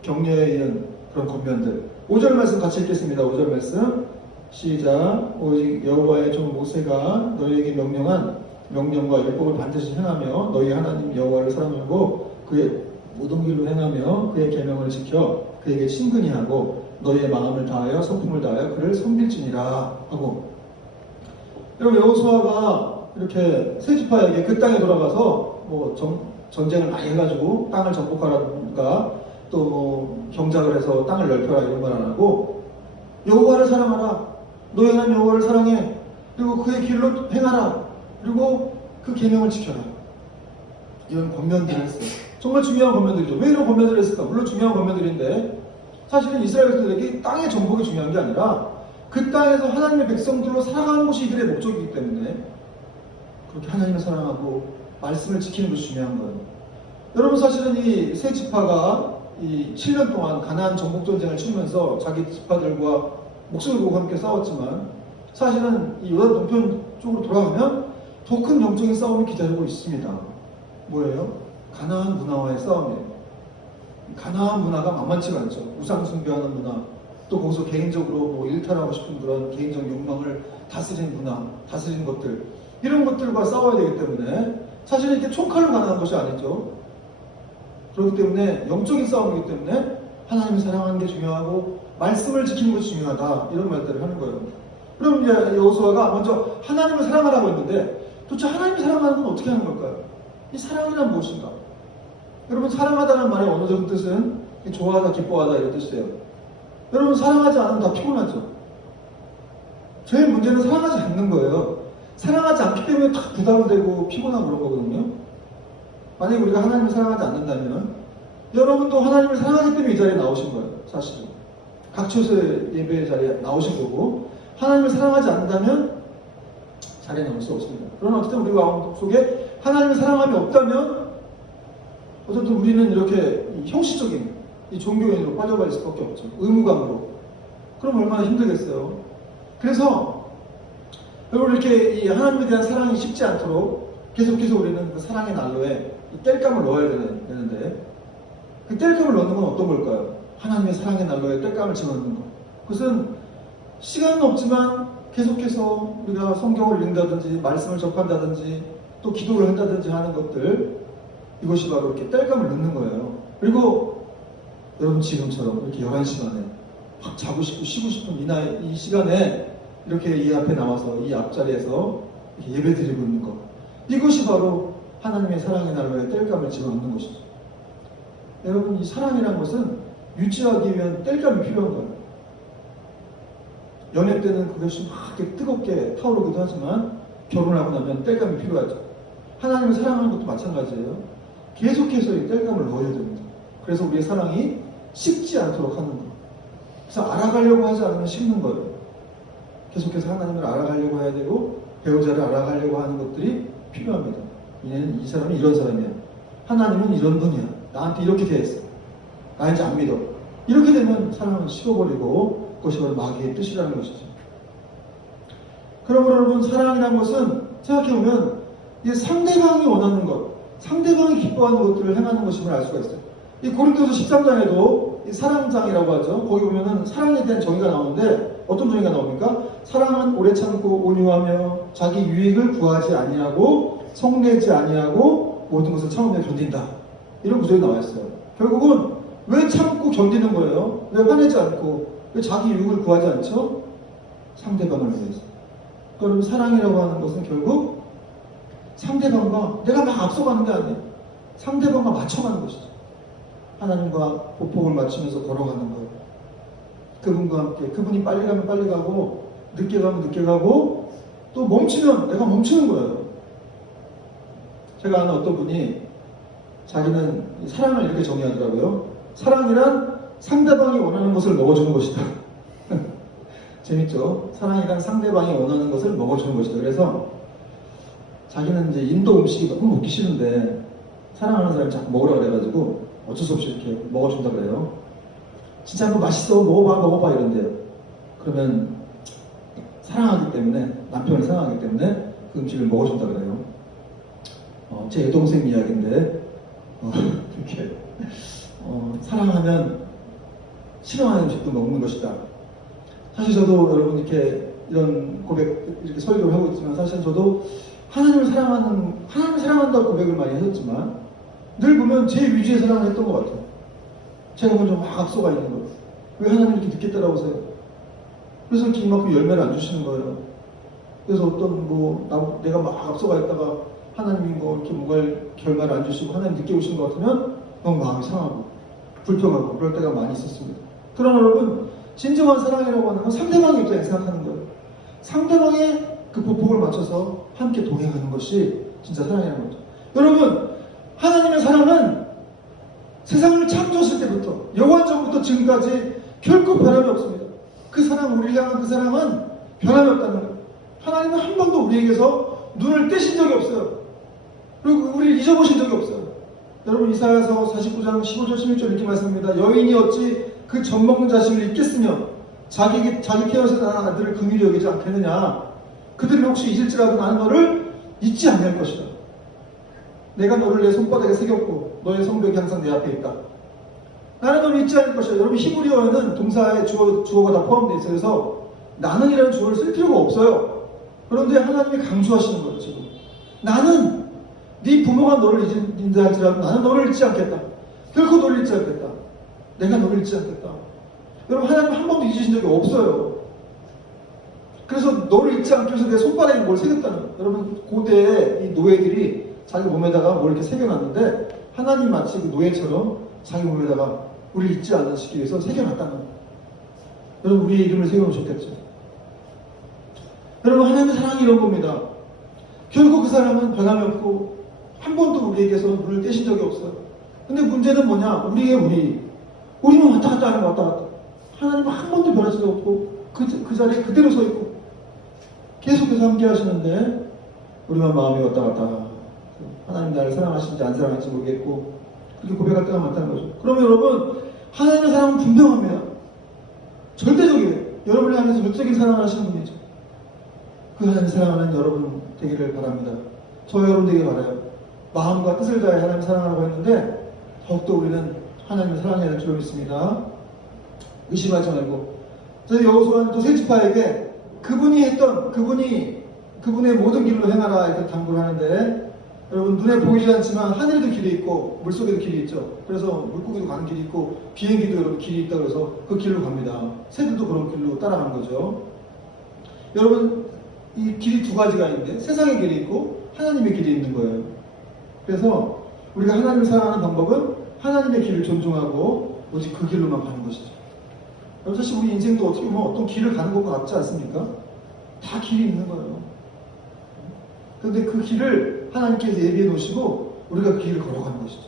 격려에 이은 그런 권면들. 5절 말씀 같이 읽겠습니다. 5절 말씀 시작. 오직 여호와의 종 모세가 너희에게 명령한 명령과 율법을 반드시 행하며 너희 하나님 여호와를 사랑하고 그의 모든 길로 행하며 그의 계명을 지켜 그에게 친근히 하고 너희의 마음을 다하여 성품을 다하여 그를 섬길지니라 하고. 여러분, 여호수아가 이렇게 세 지파에게 그 땅에 돌아가서 뭐 전쟁을 많이 해가지고 땅을 정복하라든가 또 뭐 경작을 해서 땅을 넓혀라, 이런 말 안 하고 여호와를 사랑하라, 너희 하나님 여호와를 사랑해, 그리고 그의 길로 행하라, 그리고 그 계명을 지켜라, 이런 권면들을 했어요. 정말 중요한 권면들이죠. 왜 이런 권면들을 했을까? 물론 중요한 권면들인데, 사실은 이스라엘 백성들에게 땅의 정복이 중요한 게 아니라 그 땅에서 하나님의 백성들로 살아가는 것이 이들의 목적이기 때문에 그렇게 하나님을 사랑하고 말씀을 지키는 것이 중요한 거예요. 여러분, 사실은 이 세 지파가 이 7년 동안 가나안 정복 전쟁을 치르면서 자기 지파들과 목숨을 걸고 함께 싸웠지만, 사실은 이 요단 동편 쪽으로 돌아가면 더 큰 영적인 싸움이 기다리고 있습니다. 뭐예요? 가나안 문화와의 싸움이에요. 가나안 문화가 만만치가 않죠. 우상 숭배하는 문화, 또 거기서 개인적으로 뭐 일탈하고 싶은 그런 개인적 욕망을 다스리는 문화, 다스리는 것들, 이런 것들과 싸워야 되기 때문에 사실은 이렇게 총칼로 가능한 것이 아니죠. 그렇기 때문에 영적인 싸움이기 때문에 하나님을 사랑하는 게 중요하고 말씀을 지키는 것이 중요하다, 이런 말들을 하는 거예요. 그럼 이제 여호수아가 먼저 하나님을 사랑하라고 했는데, 도대체 하나님을 사랑하는 건 어떻게 하는 걸까요? 이 사랑이란 무엇인가? 여러분, 사랑하다는 말의 원어적 뜻은 좋아하다, 기뻐하다, 이런 뜻이에요. 여러분, 사랑하지 않으면 다 피곤하죠. 제일 문제는 사랑하지 않는 거예요. 사랑하지 않기 때문에 다 부담되고 피곤하고 그런 거거든요. 만약에 우리가 하나님을 사랑하지 않는다면 여러분도 하나님을 사랑하기 때문에 이 자리에 나오신 거예요. 사실은 각처에서 예배 자리에 나오신 거고, 하나님을 사랑하지 않는다면 자리에 나올 수 없습니다. 그러나 어쨌든 우리 마음 속에 하나님을 사랑함이 없다면 어쨌든 우리는 이렇게 형식적인 이 종교인으로 빠져버릴 수밖에 없죠. 의무감으로. 그럼 얼마나 힘들겠어요. 그래서 여러분, 이렇게 이 하나님에 대한 사랑이 쉽지 않도록 계속해서 우리는 그 사랑의 난로에 이 땔감을 넣어야 되는데, 그 땔감을 넣는 건 어떤 걸까요? 하나님의 사랑의 난로에 땔감을 집어넣는 것. 그것은 시간은 없지만 계속해서 우리가 성경을 읽는다든지 말씀을 접한다든지 또 기도를 한다든지 하는 것들, 이것이 바로 이렇게 땔감을 넣는 거예요. 그리고 여러분 지금처럼 이렇게 11시간에 확 자고 싶고 쉬고 싶은 이 시간에 이렇게 이 앞에 나와서 이 앞자리에서 이렇게 예배 드리고 있는 것, 이것이 바로 하나님의 사랑의 난로에 땔감을 집어넣는 것이죠. 여러분, 이 사랑이라는 것은 유지하기 위한 땔감이 필요한 거예요. 연애 때는 그것이 막 이렇게 뜨겁게 타오르기도 하지만 결혼하고 나면 땔감이 필요하죠. 하나님을 사랑하는 것도 마찬가지예요. 계속해서 이 땔감을 넣어야 됩니다. 그래서 우리의 사랑이 식지 않도록 하는 거예요. 그래서 알아가려고 하지 않으면 식는 거예요. 계속해서 하나님을 알아가려고 해야 되고 배우자를 알아가려고 하는 것들이 필요합니다. 얘는 이 사람은 이런 사람이야. 하나님은 이런 분이야. 나한테 이렇게 돼 있어. 나 이제 안 믿어. 이렇게 되면 사랑은 식어버리고 그것이 바로 마귀의 뜻이라는 것이죠. 그러므로 여러분, 사랑이라는 것은 생각해보면 이 상대방이 원하는 것, 상대방이 기뻐하는 것들을 행하는 것임을 알 수가 있어요. 이 고린도서 13장에도 이 사랑장이라고 하죠. 거기 보면은 사랑에 대한 정의가 나오는데 어떤 정의가 나옵니까? 사랑은 오래 참고 온유하며 자기 유익을 구하지 아니하고 성내지 아니하고 모든 것을 참으며 견딘다. 이런 구절이 나와 있어요. 결국은 왜 참고 견디는 거예요? 왜 화내지 않고 왜 자기 유익을 구하지 않죠? 상대방을 위해서. 그럼 사랑이라고 하는 것은 결국 상대방과 내가 막 앞서가는 게 아니에요. 상대방과 맞춰가는 것이죠. 하나님과 보폭을 맞추면서 걸어가는 거예요. 그분과 함께. 그분이 빨리 가면 빨리 가고 늦게 가면 늦게 가고 또 멈추면 내가 멈추는 거예요. 제가 아는 어떤 분이 자기는 사랑을 이렇게 정의하더라고요. 사랑이란 상대방이 원하는 것을 먹어주는 것이다. 재밌죠? 사랑이란 상대방이 원하는 것을 먹어주는 것이다. 그래서 자기는 이제 인도 음식이 너무 먹기 싫은데 사랑하는 사람이 자꾸 먹으라 그래가지고 어쩔 수 없이 이렇게 먹어준다 그래요. 진짜 그거 맛있어, 먹어봐 이런데요. 그러면 사랑하기 때문에, 남편을 사랑하기 때문에 그 음식을 먹어준다 그래요. 제 여동생 이야기인데 이렇게 사랑하면 싫어하는 음식도 먹는 것이다. 사실 저도 여러분 이렇게 이런 고백, 이렇게 설교를 하고 있지만 사실 저도 하나님을 사랑한다고 고백을 많이 하셨지만 늘 보면 제 위주의 사랑을 했던 것 같아요. 제가 먼저 막 앞서가 있는 거예요. 왜 하나님 이렇게 늦게 따라오세요? 그래서 이렇게 이만큼 열매를 안 주시는 거예요. 그래서 어떤 내가 막 앞서가 있다가 하나님이 이렇게 뭔가 결과를 안 주시고 하나님 늦게 오신 것 같으면 너무 마음이 상하고 불평하고 그럴 때가 많이 있었습니다. 그러나 여러분, 진정한 사랑이라고 하는 건 상대방의 입장에서 생각하는 거예요. 상대방의 그 보폭을 맞춰서 함께 동행하는 것이 진짜 사랑이라는 거죠. 여러분, 하나님의 사랑은 세상을 창조했을 때부터 영원전부터 지금까지 결코 변함이 없습니다. 그 사랑, 우리를 향한 그 사랑은 변함이 없다는 거예요. 하나님은 한 번도 우리에게서 눈을 떼신 적이 없어요. 그리고 우리를 잊어보신 적이 없어요. 여러분, 이사야서 49장 15절 16절 이렇게 말씀합니다. 여인이 어찌 그 젖먹는 자식을 잊겠으며 자기 태어나서 낳은 아들을 긍휼히 여기지 않겠느냐. 그들이 혹시 잊을지라도 나는 너를 잊지 않을 것이다. 내가 너를 내 손바닥에 새겼고 너의 성벽이 항상 내 앞에 있다. 나는 너를 잊지 않을 것이다. 여러분, 히브리어에는 동사에 주어가 다 포함되어 있어요. 그래서 나는이라는 주어를 쓸 필요가 없어요. 그런데 하나님이 강조하시는 거예요. 지금 나는 네 부모가 너를 잊는다 할지라도 나는 너를 잊지 않겠다. 결코 너를 잊지 않겠다. 내가 너를 잊지 않겠다. 여러분, 하나님 한 번도 잊으신 적이 없어요. 그래서 너를 잊지 않기 위해서 내 손바닥에 뭘 새겼다는 거예요. 여러분, 고대에 이 노예들이 자기 몸에다가 뭘 이렇게 새겨놨는데 하나님 마치 그 노예처럼 자기 몸에다가 우리를 잊지 않으시기 위해서 새겨놨다는 거예요. 여러분, 우리의 이름을 새겨놓으셨겠죠. 여러분, 하나님의 사랑이 이런 겁니다. 결국 그 사람은 변함이 없고 한 번도 우리에게서 물을 떼신 적이 없어요. 근데 문제는 뭐냐? 우리는 왔다 갔다 하는 거 왔다 갔다. 하나님은 한 번도 변하지 없고 그 자리에 그대로 서 있고 계속해서 함께 하시는데 우리만 마음이 왔다 갔다. 하나님 나를 사랑하시는지 안 사랑하는지 모르겠고 그렇게 고백할 때가 많다는 거죠. 그러면 여러분, 하나님의 사랑은 분명합니다. 절대적이에요. 여러분을 향해서 절대적인 사랑을 하시는 분이죠. 그 하나님 사랑하는 여러분 되기를 바랍니다. 저 여러분 되길 바라요. 마음과 뜻을 다해 하나님 사랑하라고 했는데 더욱더 우리는 하나님을 사랑해야 할 줄 믿습니다. 의심하지 말고. 저희 여호수아는 또 세 지파에게 그분의 모든 길로 행하라 이렇게 당부를 하는데, 여러분 눈에 보이지 않지만 하늘에도 길이 있고 물속에도 길이 있죠. 그래서 물고기도 가는 길이 있고 비행기도 여러분 길이 있다고 해서 그 길로 갑니다. 새들도 그런 길로 따라가는 거죠. 여러분, 이 길이 두 가지가 있는데 세상의 길이 있고 하나님의 길이 있는 거예요. 그래서 우리가 하나님을 사랑하는 방법은 하나님의 길을 존중하고 오직 그 길로만 가는 것이죠. 여러분, 사실 우리 인생도 어떻게 보면 어떤 길을 가는 것 같지 않습니까? 다 길이 있는 거예요. 그런데 그 길을 하나님께서 예비해 놓으시고 우리가 그 길을 걸어가는 것이죠.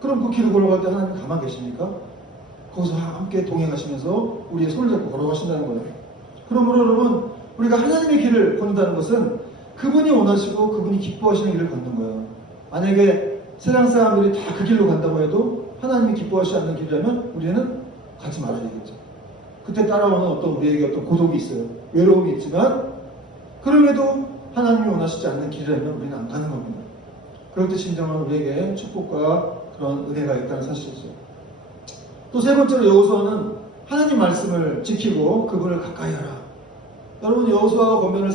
그럼 그 길을 걸어갈 때 하나님 가만 계십니까? 거기서 함께 동행하시면서 우리의 손을 잡고 걸어가신다는 거예요. 그러므로 여러분, 우리가 하나님의 길을 걷는다는 것은 그분이 원하시고 그분이 기뻐하시는 길을 걷는 거예요. 만약에 세상 사람들이 다 그 길로 간다고 해도 하나님이 기뻐하시지 않는 길이라면 우리는 가지 말아야 되겠죠. 그때 따라오는 어떤 우리에게 어떤 고독이 있어요. 외로움이 있지만 그럼에도 하나님이 원하시지 않는 길이라면 우리는 안 가는 겁니다. 그럴 때 진정한 우리에게 축복과 그런 은혜가 있다는 사실이죠. 또 세 번째로 여호수아는 하나님 말씀을 지키고 그분을 가까이 하라. 여러분, 여호수아가 권면을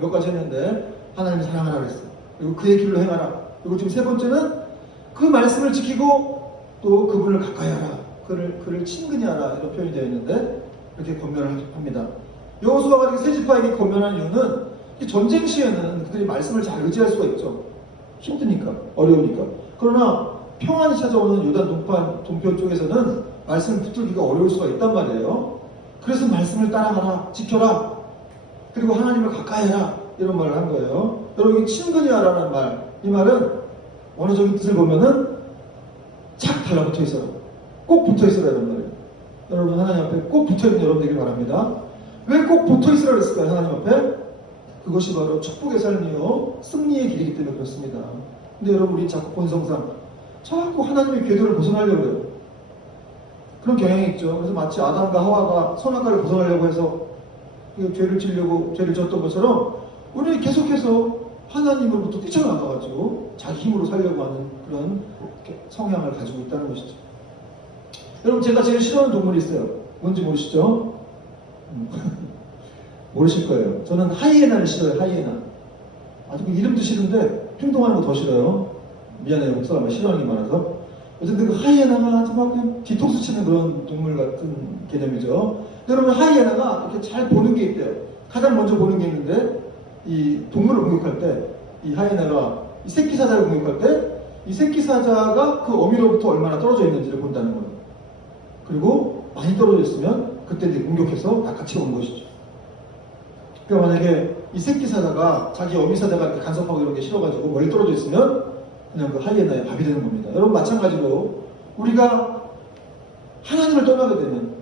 몇 가지 했는데 하나님을 사랑하라 그랬어요. 그리고 그의 길로 행하라. 그리고 지금 세 번째는 그 말씀을 지키고 또 그분을 가까이 하라. 그를 친근히 하라. 이런 표현이 되어 있는데 이렇게 권면을 합니다. 여호수아가 이렇게 세 지파에게 권면한 이유는 전쟁 시에는 그들이 말씀을 잘 의지할 수가 있죠. 힘드니까, 어려우니까. 그러나 평안이 찾아오는 요단 동편 쪽에서는 말씀을 붙들기가 어려울 수가 있단 말이에요. 그래서 말씀을 따라가라, 지켜라, 그리고 하나님을 가까이 해라, 이런 말을 한 거예요. 여러분, 친근히 하라는 말, 이 말은 원어적인 뜻을 보면은 착 달라붙어 있어라, 꼭 붙어 있어라, 이런 말이에요. 여러분, 하나님 앞에 꼭 붙어 있는 여러분 되길 바랍니다. 왜 꼭 붙어 있으라 그랬을까요, 하나님 앞에? 그것이 바로 축복의 삶이요 승리의 길이기 때문에 그렇습니다. 근데 여러분, 우리 자꾸 본성상 자꾸 하나님의 궤도를 벗어나려고 해요. 그런 경향이 있죠. 그래서 마치 아담과 하와가 선악과를 벗어나려고 해서 죄를 졌던 것처럼 우리는 계속해서 하나님으로부터 뛰쳐나가가지고 자기 힘으로 살려고 하는 그런 성향을 가지고 있다는 것이죠. 여러분, 제가 제일 싫어하는 동물이 있어요. 뭔지 모르시죠? 모르실 거예요. 저는 하이에나를 싫어해요. 하이에나. 아주 그 이름도 싫은데 행동하는 거 더 싫어요. 미안해요. 목사가 싫어하는 게 많아서. 어쨌든 그 하이에나가 아주 막 그냥 뒤통수 치는 그런 동물 같은 개념이죠. 여러분, 하이에나가 이렇게 잘 보는 게 있대요. 가장 먼저 보는 게 있는데, 이 동물을 공격할 때, 이 하이에나가 이 새끼 사자를 공격할 때, 이 새끼 사자가 그 어미로부터 얼마나 떨어져 있는지를 본다는 거예요. 그리고 많이 떨어져 있으면 그때 이제 공격해서 낚아채 오는 것이죠. 그러니까 만약에 이 새끼 사자가 자기 어미 사자가 간섭하고 이런 게 싫어가지고 멀리 떨어져 있으면 그냥 그 하이에나의 밥이 되는 겁니다. 여러분, 마찬가지로 우리가 하나님을 떠나게 되면,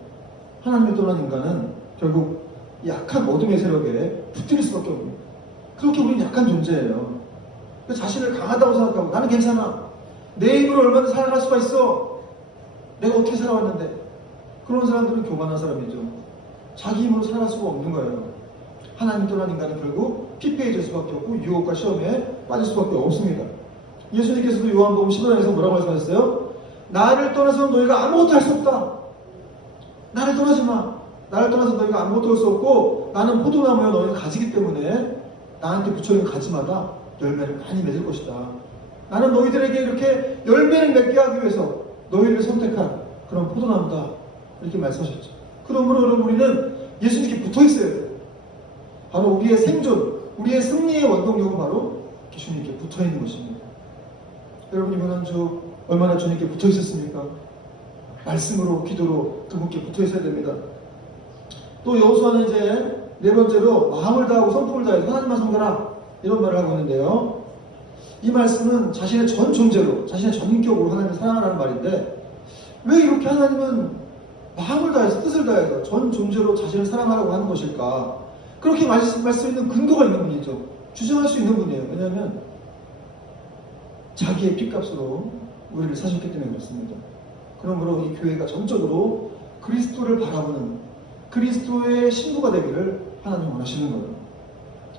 하나님을 떠난 인간은 결국 약한 어둠의 세력에 붙들 수밖에 없습니다. 그렇게 우리는 약한 존재예요. 자신을 강하다고 생각하고 나는 괜찮아, 내 힘으로 얼마나 살아갈 수가 있어, 내가 어떻게 살아왔는데, 그런 사람들은 교만한 사람이죠. 자기 힘으로 살아갈 수가 없는 거예요. 하나님 떠난 인간은 결국 피폐해질 수밖에 없고 유혹과 시험에 빠질 수밖에 없습니다. 예수님께서도 요한복음 15장에서 뭐라고 말씀하셨어요? 나를 떠나서는 너희가 아무것도 할 수 없다. 나를 떠나지 마. 나를 떠나서 너희가 아무것도 할 수 없고, 나는 포도나무여 너희는 가지기 때문에 나한테 붙여있는 가지마다 열매를 많이 맺을 것이다. 나는 너희들에게 이렇게 열매를 맺게 하기 위해서 너희를 선택한 그런 포도나무다. 이렇게 말씀하셨죠. 그러므로 여러분, 우리는 예수님께 붙어있어야 돼요. 바로 우리의 생존, 우리의 승리의 원동력은 바로 주님께 붙어있는 것입니다. 여러분, 이번 한 주 얼마나 주님께 붙어있었습니까? 말씀으로, 기도로 그분께 붙어있어야 됩니다. 또 여호수아는 이제 네 번째로 마음을 다하고 성품을 다해서 하나님만 섬겨라. 이런 말을 하고 있는데요. 이 말씀은 자신의 전 존재로, 자신의 전격으로 하나님을 사랑하라는 말인데, 왜 이렇게 하나님은 마음을 다해서, 뜻을 다해서 전 존재로 자신을 사랑하라고 하는 것일까? 그렇게 말씀할 수 있는 근거가 있는 분이죠. 주장할 수 있는 분이에요. 왜냐하면 자기의 핏값으로 우리를 사셨기 때문에 그렇습니다. 그러므로 이 교회가 전적으로 그리스도를 바라보는, 그리스도의 신부가 되기를 하나님 원하시는 거예요.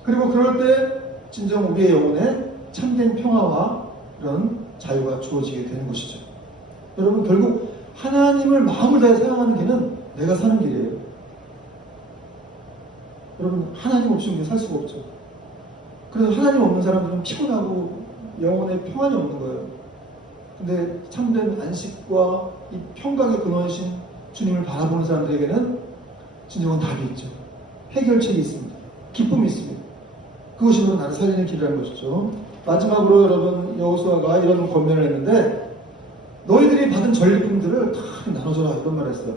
그리고 그럴 때 진정 우리의 영혼에 참된 평화와 이런 자유가 주어지게 되는 것이죠. 여러분, 결국 하나님을 마음을 다해 사랑하는 길은 내가 사는 길이에요. 여러분, 하나님 없이 우리는 살 수가 없죠. 그래서 하나님 없는 사람들은 피곤하고 영혼에 평안이 없는 거예요. 근데 참된 안식과 이 평강의 근원이신 주님을 바라보는 사람들에게는 진정한 답이 있죠. 해결책이 있습니다. 기쁨이 있습니다. 그것이 바로 나를 살리는 길이라는 것이죠. 마지막으로 여러분, 여호수아가 이런 권면을 했는데, 너희들이 받은 전리품들을 다 나눠줘라, 이런 말을 했어요.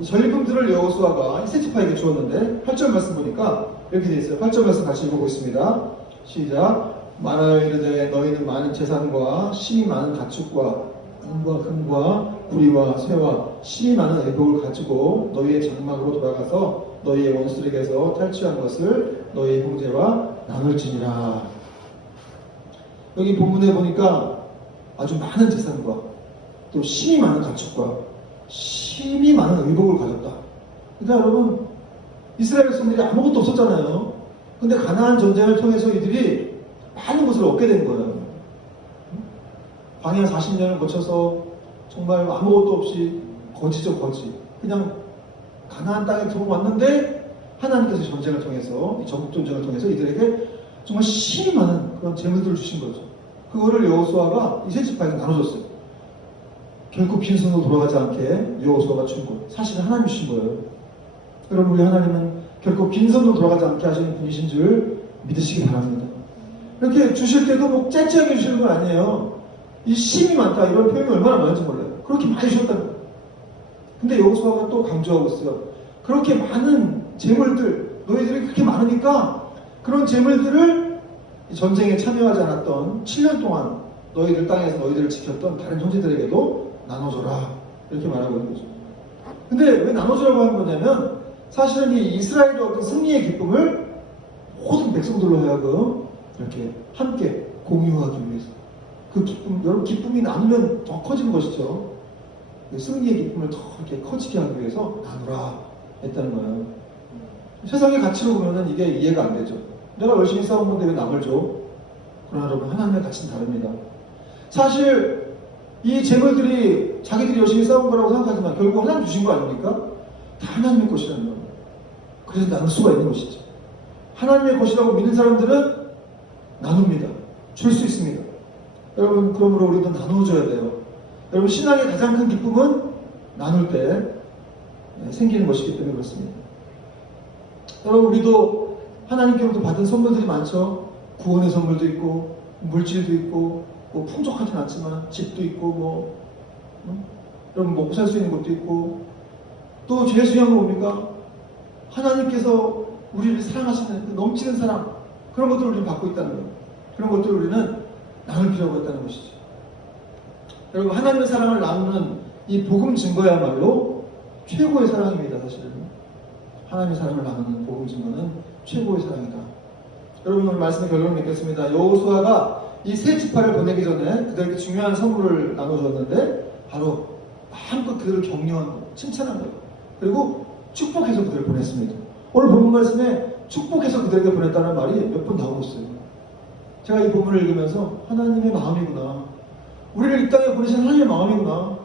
이 전리품들을 여호수아가 이세지파에게 주었는데, 8절 말씀 보니까 이렇게 되어 있어요. 8절 말씀 같이 읽어보겠습니다. 시작. 말하여 이르되 너희는 많은 재산과 심이 많은 가축과 은과 금과 구리와 쇠와 심이 많은 의복을 가지고 너희의 장막으로 돌아가서 너희의 원수들에게서 탈취한 것을 너희의 형제와 나눌지니라. 여기 본문에 보니까 아주 많은 재산과 또 심이 많은 가축과 심이 많은 의복을 가졌다. 그러니까 여러분, 이스라엘 백성들이 아무것도 없었잖아요. 근데 가나안 전쟁을 통해서 이들이 많은 것을 얻게 된 거예요. 광야 40년을 거쳐서 정말 아무것도 없이 거지죠, 거지. 그냥 가나안 땅에 들어왔는데 하나님께서 전쟁을 통해서, 이 전국 전쟁을 통해서 이들에게 정말 심이 많은 그런 재물들을 주신 거죠. 그거를 여호수아가 이세지파에게 나눠줬어요. 결코 빈손으로 돌아가지 않게 여호수아가 준 것. 사실은 하나님이 주신 거예요. 여러분, 우리 하나님은 결코 빈손으로 돌아가지 않게 하시는 분이신 줄 믿으시기 바랍니다. 이렇게 주실 때도 뭐 째째하게 주시는 건 아니에요. 이 심이 많다, 이런 표현이 얼마나 많은지 몰라요. 그렇게 많이 주셨다는 거예요. 근데 여호수아가 또 강조하고 있어요. 그렇게 많은 재물들, 너희들이 그렇게 많으니까 그런 재물들을 전쟁에 참여하지 않았던 7년 동안 너희들 땅에서 너희들을 지켰던 다른 형제들에게도 나눠줘라, 이렇게 말하고 있는 거죠. 근데 왜 나눠주라고 하는 거냐면, 사실은 이 이스라엘의 어떤 승리의 기쁨을 모든 백성들로 하여금 이렇게 함께 공유하기 위해서, 그 기쁨, 여러분, 기쁨이 나누면 더 커지는 것이죠. 승리의 기쁨을 더 이렇게 커지게 하기 위해서 나누라 했다는 거예요. 세상의 가치로 보면은 이게 이해가 안 되죠. 내가 열심히 싸운 건데 왜 남을 줘? 그러나 여러분, 하나님의 가치는 다릅니다. 사실 이 재물들이 자기들이 열심히 싸운 거라고 생각하지만 결국 하나님 주신 거 아닙니까? 다 하나님의 것이라는 거예요. 그래서 나눌 수가 있는 것이죠. 하나님의 것이라고 믿는 사람들은 나눕니다. 줄 수 있습니다. 여러분, 그러므로 우리도 나눠줘야 돼요. 여러분, 신앙의 가장 큰 기쁨은 나눌 때 생기는 것이기 때문에 그렇습니다. 여러분, 우리도 하나님께로부터 받은 선물들이 많죠. 구원의 선물도 있고, 물질도 있고, 뭐 풍족하진 않지만 집도 있고, 여러분 먹고 살 수 있는 것도 있고, 또 제일 중요한 건 뭡니까? 하나님께서 우리를 사랑하시는 그 넘치는 사랑, 그런 것들을 우리는 받고 있다는 거예요. 그런 것들을 우리는 나눌 필요가 있다는 것이죠. 여러분, 하나님의 사랑을 나누는 이 복음 증거야말로 최고의 사랑입니다. 사실은 하나님의 사랑을 나누는 복음 증거는 최고의 사랑이다. 여러분, 오늘 말씀의 결론을 맺겠습니다. 여호수아가 이 세 지파를 보내기 전에 그들에게 중요한 선물을 나눠줬는데, 바로 마음껏 그들을 격려한 것, 칭찬한 것, 그리고 축복해서 그들을 보냈습니다. 오늘 본문 말씀에 축복해서 그들에게 보냈다는 말이 몇 번 나오고 있어요. 제가 이 본문을 읽으면서 하나님의 마음이구나, 우리를 이 땅에 보내신 하나님의 마음이구나,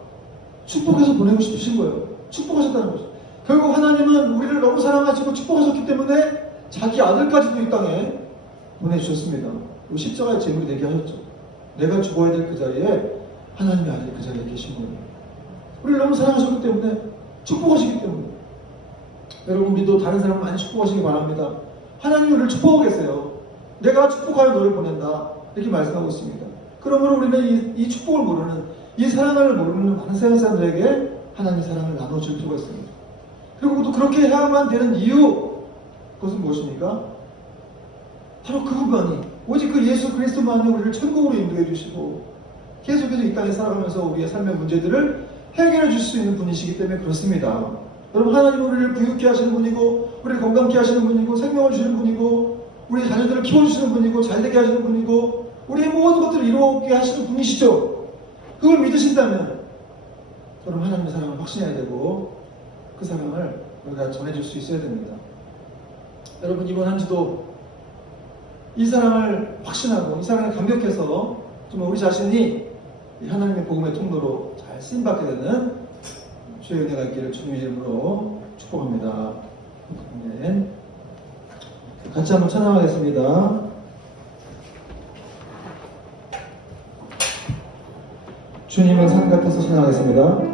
축복해서 보내고 싶으신 거예요. 축복하셨다는 거죠. 결국 하나님은 우리를 너무 사랑하시고 축복하셨기 때문에 자기 아들까지도 이 땅에 보내주셨습니다. 그리고 십자가의 제물이 되게 하셨죠. 내가 죽어야 될 그 자리에 하나님의 아들이 그 자리에 계신 거예요. 우리를 너무 사랑하셨기 때문에, 축복하시기 때문에. 여러분, 우리도 다른 사람을 많이 축복하시기 바랍니다. 하나님이 우리를 축복하고 계세요. 내가 축복하여 너를 보낸다, 이렇게 말씀하고 있습니다. 그러므로 우리는 이 축복을 모르는, 이 사랑을 모르는 많은 세상 사람들에게 하나님의 사랑을 나눠줄 필요가 있습니다. 그리고 또 그렇게 해야만 되는 이유, 그것은 무엇입니까? 바로 그분만이 오직 그 예수 그리스도만이 우리를 천국으로 인도해 주시고 계속해서 이 땅에 살아가면서 우리의 삶의 문제들을 해결해 줄 수 있는 분이시기 때문에 그렇습니다. 여러분, 하나님 우리를 부유케 하시는 분이고 우리를 건강케 하시는 분이고 생명을 주시는 분이고 우리 자녀들을 키워주시는 분이고 잘되게 하시는 분이고 우리의 모든 것들을 이루게 하시는 분이시죠. 그걸 믿으신다면 여러분, 하나님의 사랑을 확신해야 되고 그 사랑을 우리가 전해줄 수 있어야 됩니다. 여러분, 이번 한 주도 이 사랑을 확신하고 이 사랑을 감격해서 정말 우리 자신이 하나님의 복음의 통로로 잘 쓰임받게 되는 주의 은혜가 있기를 주님의 이름으로 축복합니다. 아멘. 같이 한번 찬양하겠습니다. 주님은 산 같아서 찬양하겠습니다.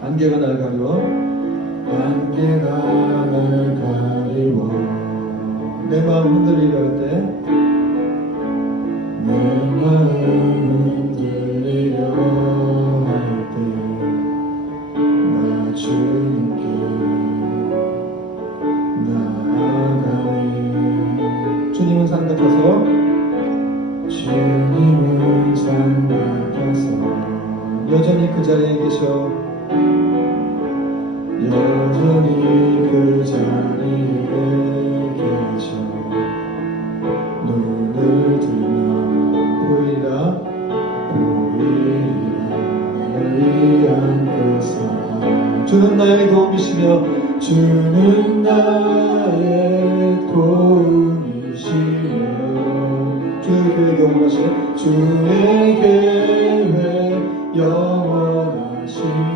안개가 날 가리워, 안개가 날 가리워, 내 마음 흔들리려 할 때, 내 마음 흔들리려 할 때, 나 주님께 나아가리. 주님은 산 같아서, 주님은 산 같아서 여전히 그 자리에 계셔, 여전히 그 자리에 계셔. 눈을 들면 보이리라 위한 그 사랑. 주는 나의 도움이시며 주는 나의 도움이시며 주의 계획 영원하시네. 주의 계획 영원하시네.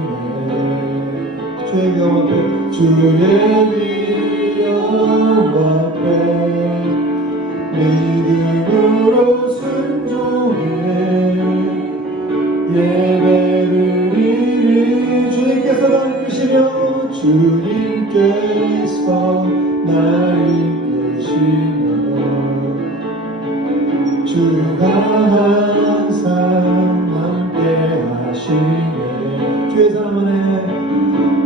주의 위엄 앞에, 주의 위엄 앞에 믿음으로 순종해 예배를 드리리. 주님께서 날 이끄시며 주님께서 날 이끄시며 주가 항상 함께 하시네. 주의 사랑 안에,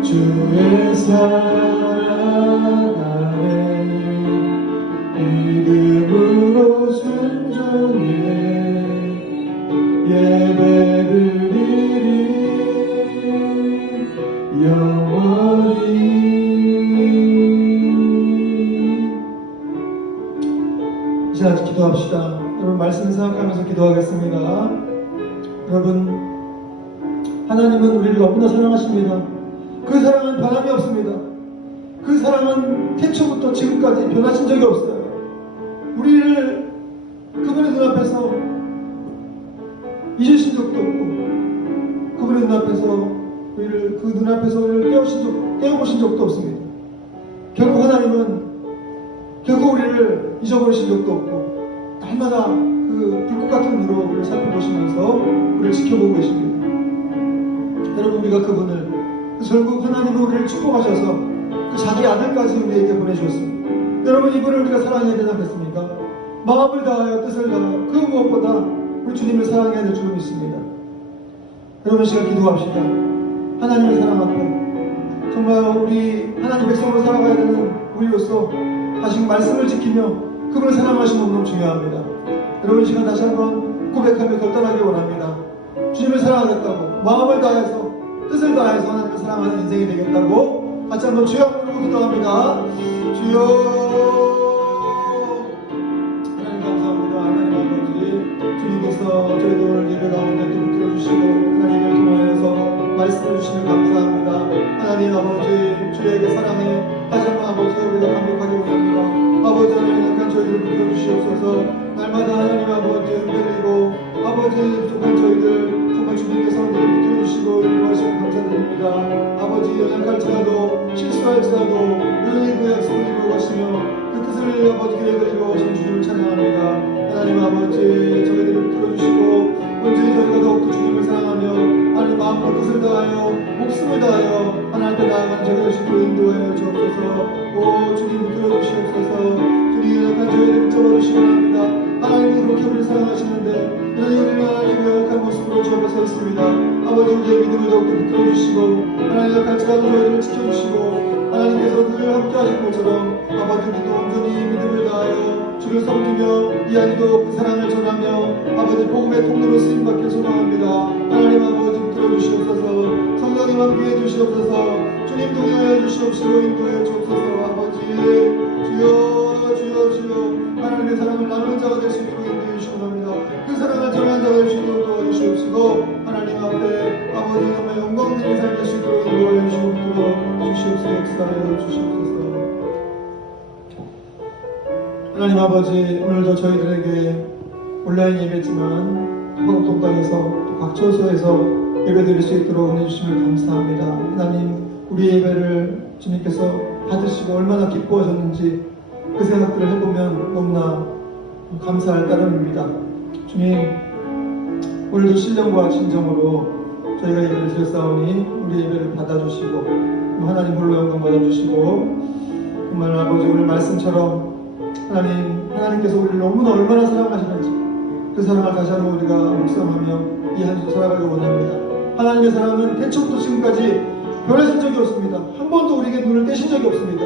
주의 사랑 안에 믿음으로 순종해 예배드리리 영원히. 자, 기도합시다. 여러분, 말씀을 생각하면서 기도하겠습니다. 여러분, 하나님은 우리를 너무나 사랑하십니다. 그 사랑은 변함이 없습니다. 그 사랑은 태초부터 지금까지 변하신 적이 없어요. 우리를 그분의 눈앞에서 잊으신 적도 없고 그분의 눈앞에서 우리를 그 눈앞에서 우리를 깨워보신 적도 없습니다. 결국 우리를 잊어버리신 적도 없고 날마다 그 불꽃 같은 눈으로 우리를 살펴보시면서 우리를 지켜보고 계십니다. 여러분, 우리가 그분을 결국 하나님은 우리를 축복하셔서 그 자기 아들까지 우리에게 보내주셨습니다. 여러분, 이분을 우리가 사랑해야 되지 않겠습니까? 마음을 다하여 뜻을 다하여 그 무엇보다 우리 주님을 사랑해야 될 줄 믿습니다. 여러분, 시간 기도합시다. 하나님의 사랑 앞에 정말 우리 하나님 백성으로 살아가야 되는 우리로서 다시 말씀을 지키며 그분을 사랑하시는 건 너무 중요합니다. 여러분, 시간 다시 한번 고백하며 결단하기 원합니다. 주님을 사랑하겠다고 마음을 다해서 뜻을 다해서 하나님을 사랑하는 인생이 되겠다고 같이 한번 주여 부르고 기도합니다. 주여, 하나님 감사합니다. 하나님 아버지, 주님께서 저희들 예배 가운데 또 들어주시고 하나님을 통하여서 말씀을 주시면 감사합니다. 하나님 아버지, 주에게 사랑해 다시 한번 아버지 우리가 감격하기 원합니다. 아버지, 하나님 약한 저희들을 붙여주시옵소서. 날마다 하나님 아버지 흔들리고 아버지 부족한 저희들 정말 주님께서 우리를 붙여주시고 인도하시면 감사드립니다. 아버지, 연약할지라도 실수할지라도 여전히 그 약속을 이루어 가시며 주시고 하나님과 같이 가는 저희를 지켜주시고 하나님께서 늘 함께 하신 것처럼 아버지 우리도 온전히 믿음을 다하여 주를 섬기며 이 안에도 그 사랑을 전하며 아버지 복음의 통로로 쓰임받길 소망합니다. 하나님 아버지 들어주시옵소서. 성령님 함께해 주시옵소서. 주님 동행하여 주시옵시고 인도해 주옵소서. 아버지 주여 주여 주여 하나님의 사랑을 나누는 자가 될 수 있도록 인도해 주시기 합니다. 그 사랑을 전하는 자가 될 수 있도록 도와주시옵시고 하나님 앞에 아버지 정말 영광되는 삶을 될 수 있도록 인도해 주시옵소서. 역사하여 주시옵소서. 하나님 아버지 오늘도 저희들에게 온라인 예배지만 한국 동당에서 또 각 처소에서 예배드릴 수 있도록 은혜 주심을 감사합니다. 하나님 우리 예배를 주님께서 받으시고 얼마나 기뻐하셨는지 그 생각들을 해보면 너무나 감사할 따름입니다. 주님 오늘도 신령과 진정으로 저희가 예배를 드렸사오니 우리 예배를 받아주시고 하나님 홀로 영광 받아주시고 정말 아버지 오늘 말씀처럼 하나님께서 우리를 너무나 얼마나 사랑하시는지 그 사랑을 다시 한번 우리가 묵상하며 이 한 주 살아가기 원합니다. 하나님의 사랑은 태초부터 지금까지 변하신 적이 없습니다. 한 번도 우리에게 눈을 떼신 적이 없습니다.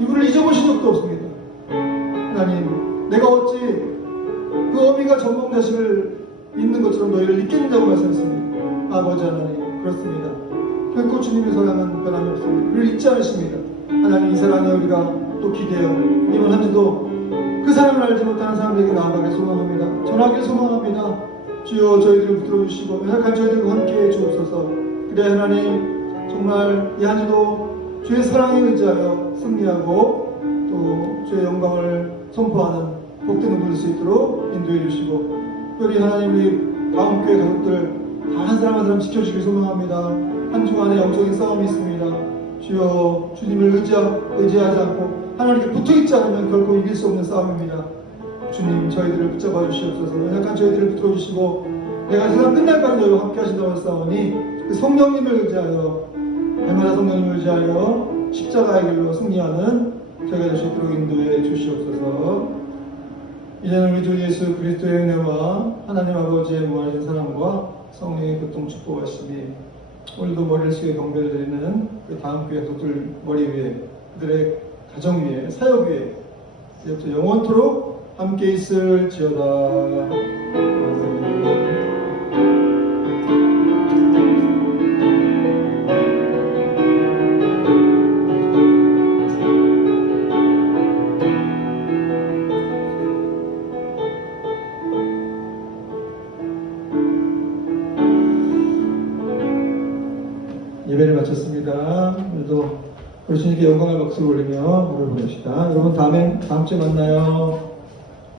이분을 잊어보신 적도 없습니다. 하나님 내가 어찌 그 어미가 전공 자식을 잊는 것처럼 너희를 잊겠느냐고 말씀했습니다. 아버지 하나님 그렇습니다. 결코 주님의 사랑은 변함이 없습니다. 그를 잊지 않으십니다. 하나님 이 사랑에 우리가 또 기대어 이번 한 주도 그 사랑을 알지 못하는 사람들에게 나아가길 소망합니다. 전하길 소망합니다. 주여 저희들을 붙들어 주시고 연약한 저희들과 함께해 주옵소서. 그래 하나님 정말 이 한 주도 주의 사랑에 의지하여 승리하고 또 주의 영광을 선포하는 복된 은될 수 있도록 인도해 주시고 특별히 하나님 우리 다음교회 가족들 다 한 사람 한 사람 지켜주길 소망합니다. 한 주간의 영적인 싸움이 있습니다. 주여 주님을 의지하지 않고 하나님께 붙어있지 않으면 결코 이길 수 없는 싸움입니다. 주님 저희들을 붙잡아 주시옵소서. 연약한 저희들을 붙들어 주시고 내가 세상 끝날까지 너희와 함께 하신다고 했사오니 그 성령님을 의지하여 날마다 성령님을 의지하여 십자가의 길로 승리하는 저희가 될 수 있도록 인도해 주시옵소서. 이제는 우리 주 예수 그리스도의 은혜와 하나님 아버지의 무한하신 사랑과 성령의 교통 축복하심이 오늘도 머리를 숙여 경배를 드리는 그 다음 교회 가족들 머리 위에 그들의 가정 위에 사역 위에 이제부터 영원토록 함께 있을지어다. 아멘. 예배를 마쳤습니다. 오늘도 우리 주님께 영광의 박수를 올리며 노래 부릅시다. 여러분 다음 주에 만나요.